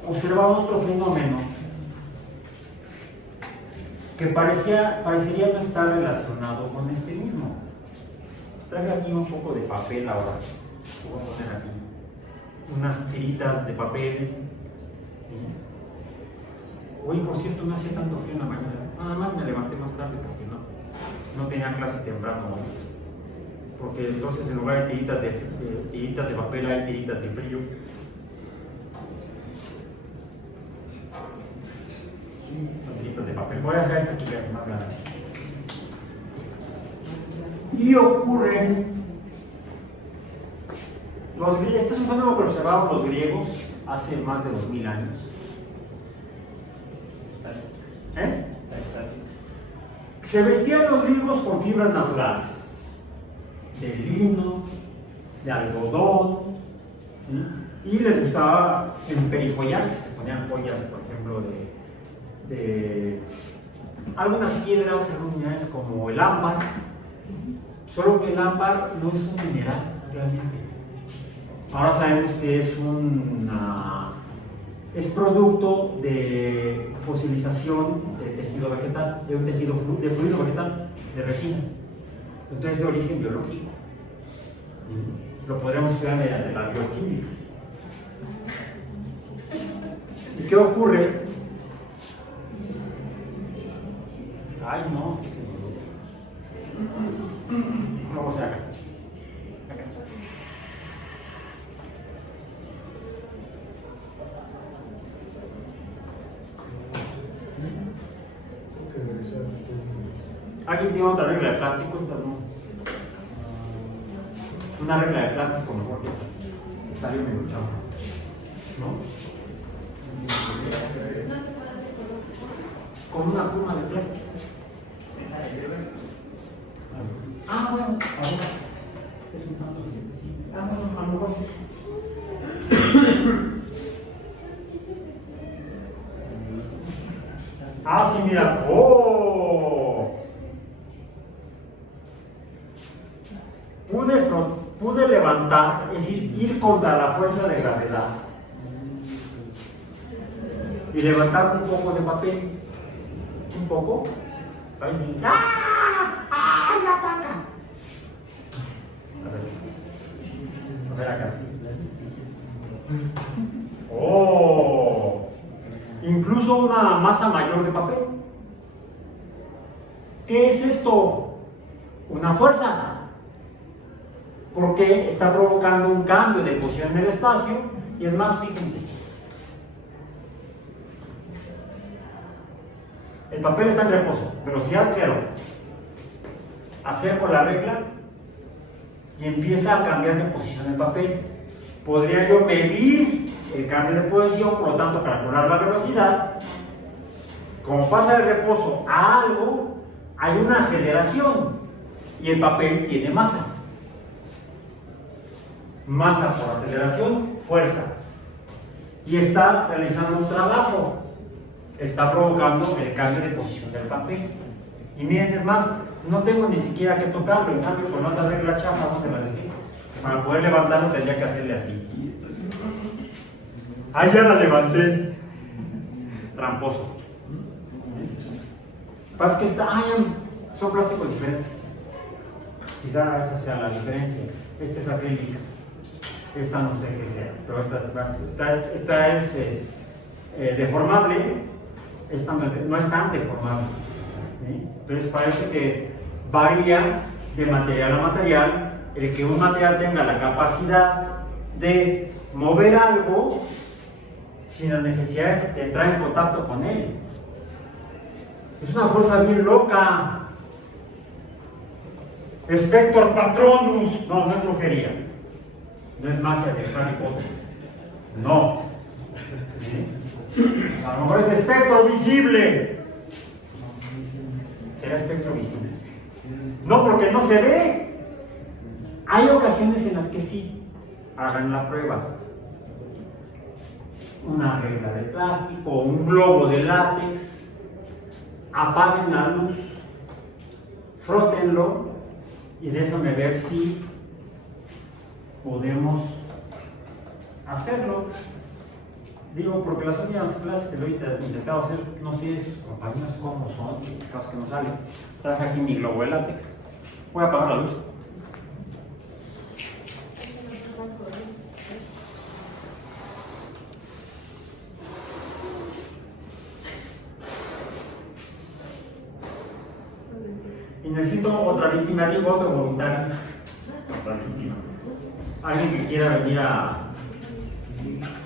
observaban otro fenómeno que parecería no estar relacionado con este mismo. Traje aquí un poco de papel ahora. Voy a poner aquí unas tiritas de papel. Hoy, por cierto, no hacía tanto frío en la mañana. Nada más me levanté más tarde porque no tenía clase temprano hoy. Porque entonces en lugar de tiritas de papel hay tiritas de frío. Son tiritas de papel. Voy a dejar esta aquí que es más grande. Y ocurren este es un fenómeno que observaban los griegos hace más de 2000 años. Se vestían los griegos con fibras naturales, de lino, de algodón, y les gustaba emperifollarse, se ponían joyas, por ejemplo, de algunas piedras, algunas minerales como el ámbar, solo que el ámbar no es un mineral realmente. Ahora sabemos que es producto de fosilización de tejido vegetal, de un tejido de fluido vegetal, de resina. Entonces, de origen biológico. Lo podríamos estudiar de la bioquímica. ¿Y qué ocurre? Ay, no. Vamos acá. Aquí tiene otra regla de plástico, esta no. Una regla de plástico mejor que esta. Salió medio chavo. ¿No? No se puede hacer Con una pluma de plástico. Ah, bueno, ahora. Es un tanto flexible. Ah, bueno, a lo mejor sí. Ah, sí, mira. ¡Oh! Pude levantar, es decir, ir contra la fuerza de gravedad y levantar un poco de papel. Un poco. ¡Ah! ¡Ah! ¡Me ataca! A ver acá. ¡Oh! Incluso una masa mayor de papel. ¿Qué es esto? Una fuerza. Porque está provocando un cambio de posición en el espacio. Y es más, fíjense. El papel está en reposo, velocidad 0. Acerco la regla y empieza a cambiar de posición el papel. Podría yo medir el cambio de posición, por lo tanto calcular la velocidad. Como pasa de reposo a algo, hay una aceleración y el papel tiene masa. Masa por aceleración, fuerza. Y está realizando un trabajo. Está provocando el cambio de posición del papel. Y miren, es más, no tengo ni siquiera que tocarlo. En cambio, con otra regla chafa, no se la dejé. Para poder levantarlo tendría que hacerle así. ¡Ah, ya la levanté! Tramposo. Pasa que son plásticos diferentes. Quizá esa sea la diferencia. Esta es acrílica. Esta no sé qué sea, pero esta es deformable. Esta no es tan deformable. ¿Sí? Entonces parece que varía de material a material el que un material tenga la capacidad de mover algo sin la necesidad de entrar en contacto con él. Es una fuerza bien loca. Spector Patronus. No es brujería. No es magia de Harry Potter. No. ¿Sí? A lo mejor es espectro visible. ¿Será espectro visible? No, porque no se ve. Hay ocasiones en las que sí. Hagan la prueba. Una regla de plástico o un globo de látex. Apaguen la luz. Frótenlo y déjenme ver si podemos hacerlo. Digo, porque las últimas clases que lo he intentado hacer, no sé sus compañeros cómo son, casos que no salen. Traje aquí mi globo de látex. Voy a apagar la luz. Y necesito otra víctima, digo otro voluntario. Otra víctima. Alguien que quiera venir a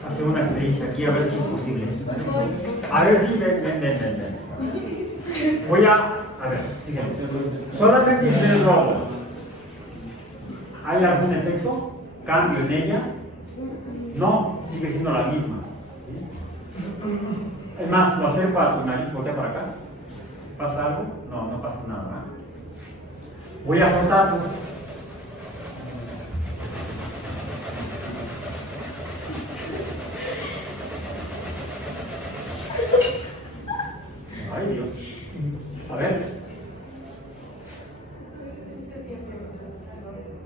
hacer una experiencia aquí, a ver si es posible. A ver si, ven. Voy a ver, fíjense. Solamente es rojo. ¿Hay algún efecto? ¿Cambio en ella? No, sigue siendo la misma. Es más, lo acerco a tu nariz, voltea para acá. ¿Pasa algo? No, no pasa nada, ¿verdad? Voy a frotarlo. Ay, Dios. A ver.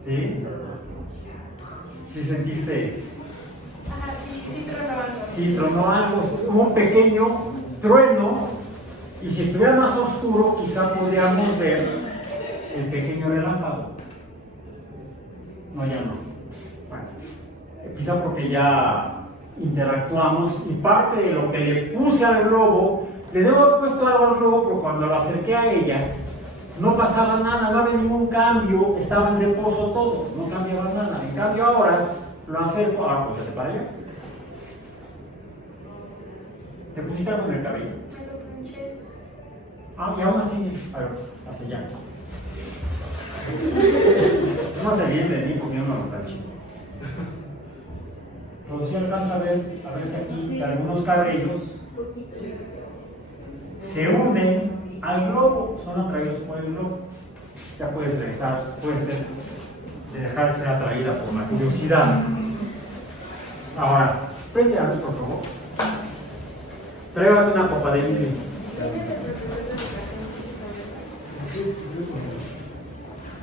¿Sí? ¿Sí sentiste? Ajá, sí tronó algo. Sí, tronó algo, como un pequeño trueno. Y si estuviera más oscuro, quizá podríamos ver el pequeño relámpago. No, ya no. Bueno, quizá porque ya interactuamos y parte de lo que le puse al globo, le debo haber puesto algo al globo, pero cuando lo acerqué a ella, no pasaba nada, no había ningún cambio, estaba en reposo todo, no cambiaba nada. En cambio ahora lo acerco, pues se te para allá. ¿Te pusiste algo en el cabello? Y aún así, a ver, hacia allá. No se bien de mí porque no me lo planché. Producción alcanza a ver si aquí Sí. algunos cabellos Poquito. se unen al globo, son atraídos por el globo. Ya puedes regresar, puede ser de dejar de ser atraída por la curiosidad. Ahora, prende a luz, por favor. Tráigame una copa de vidrio.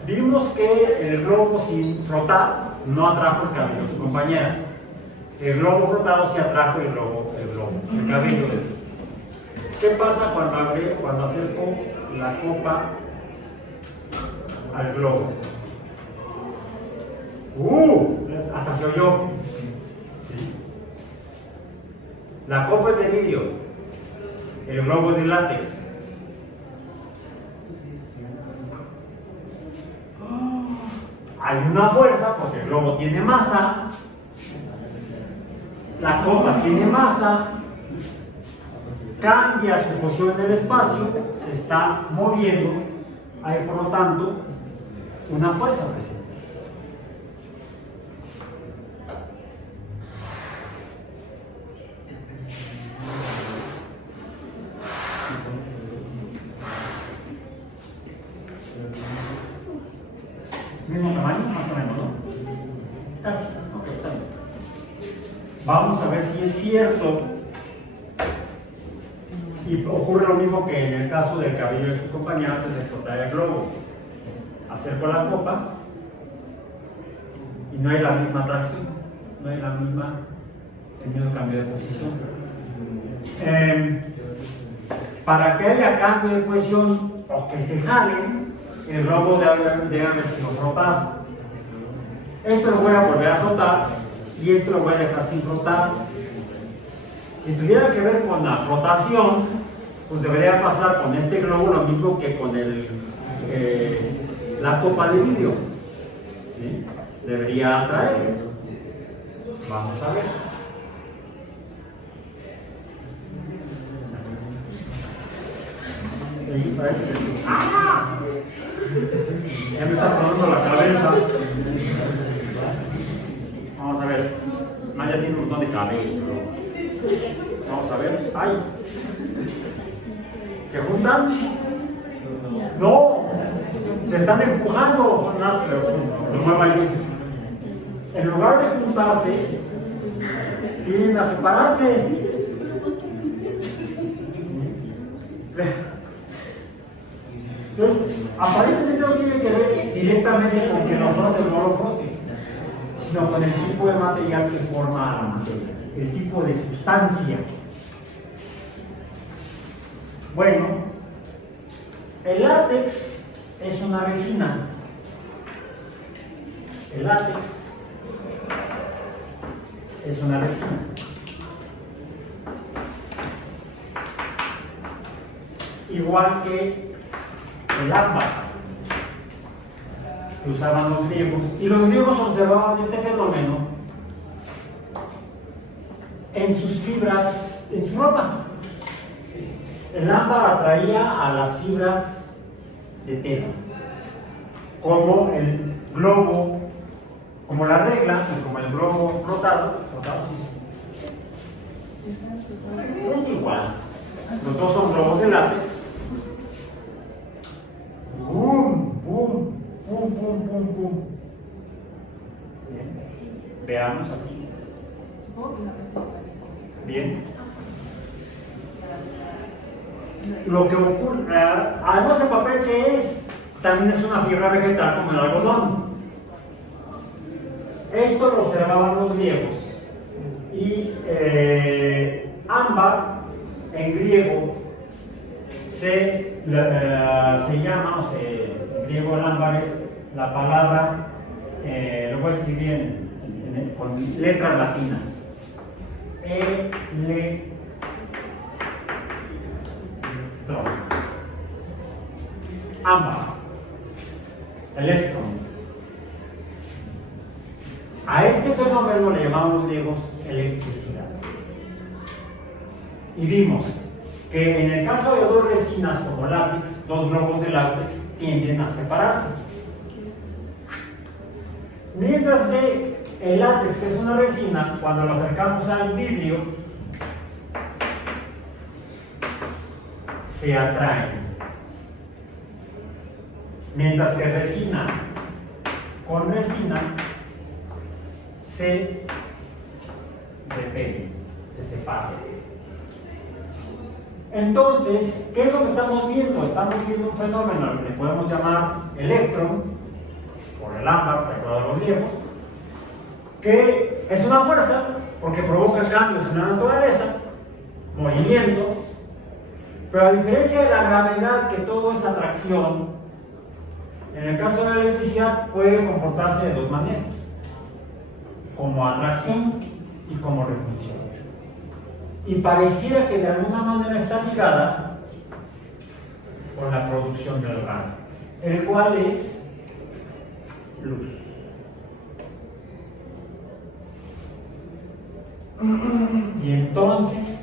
Vimos que el globo sin frotar no atrajo el cabello de sus compañeras. El globo frotado sí atrajo el cabello. ¿Qué pasa cuando acerco la copa al globo? Hasta se oyó. ¿Sí? La copa es de vidrio, el globo es de látex. Hay una fuerza porque el globo tiene masa, la copa tiene masa, cambia su posición en el espacio, se está moviendo, hay por lo tanto una fuerza presente. Mismo tamaño, más o menos, ¿no? Casi, ok, está bien. Vamos a ver si es cierto. Y ocurre lo mismo que en el caso del cabello de su compañera antes de frotar el globo. Acerco la copa y no hay la misma atracción, no hay el mismo cambio de posición. Para que haya cambio de posición o que se jalen, el globo debe haber sido frotado. Esto lo voy a volver a frotar y esto lo voy a dejar sin frotar. Si tuviera que ver con la frotación, pues debería pasar con este globo lo mismo que con la copa de vidrio. ¿Sí? Debería atraer. Vamos a ver. Sí, parece que sí. ¡Ah! Ya me está tomando la cabeza. Vamos a ver. Maya tiene un montón de cabello. Vamos a ver. ¡Ay! ¿Se juntan? No, se están empujando. No muevan luz. En lugar de juntarse, tienden a separarse. Entonces, aparentemente no tiene que ver directamente con que lo frote o no lo frote, sino con el tipo de material que forma la materia, el tipo de sustancia. Bueno, el látex es una resina. El látex es una resina. Igual que el ámbar que usaban los griegos, y los griegos observaban este fenómeno en sus fibras, en su ropa. El ámbar atraía a las fibras de tela, como el globo, como la regla, y como el globo flotado sí. Es igual. Los dos son globos de látex. ¡Bum! ¡Bum! ¡Bum! ¡Bum! ¡Bum! ¡Bum! Bien. Veamos aquí. Bien. Lo que ocurre, además el papel que es, también es una fibra vegetal como el algodón. Esto lo observaban los griegos. Y ámbar en griego se llama, en griego el ámbar es la palabra, lo voy a escribir con letras latinas. Ámbar, electrón. A este fenómeno le llamamos los griegos electricidad. Y vimos que en el caso de dos resinas como látex, dos globos de látex tienden a separarse. Mientras que el látex, que es una resina, cuando lo acercamos al vidrio, se atraen. Mientras que resina con resina se repelen, se separan. Entonces, ¿qué es lo que estamos viendo? Estamos viendo un fenómeno al que le podemos llamar electrón, por el ámbar, de acuerdo a los griegos, que es una fuerza porque provoca cambios en la naturaleza, movimientos, pero a diferencia de la gravedad, que todo es atracción, en el caso de la electricidad puede comportarse de dos maneras: como atracción y como repulsión. Y pareciera que de alguna manera está ligada con la producción del radio, el cual es luz. Y entonces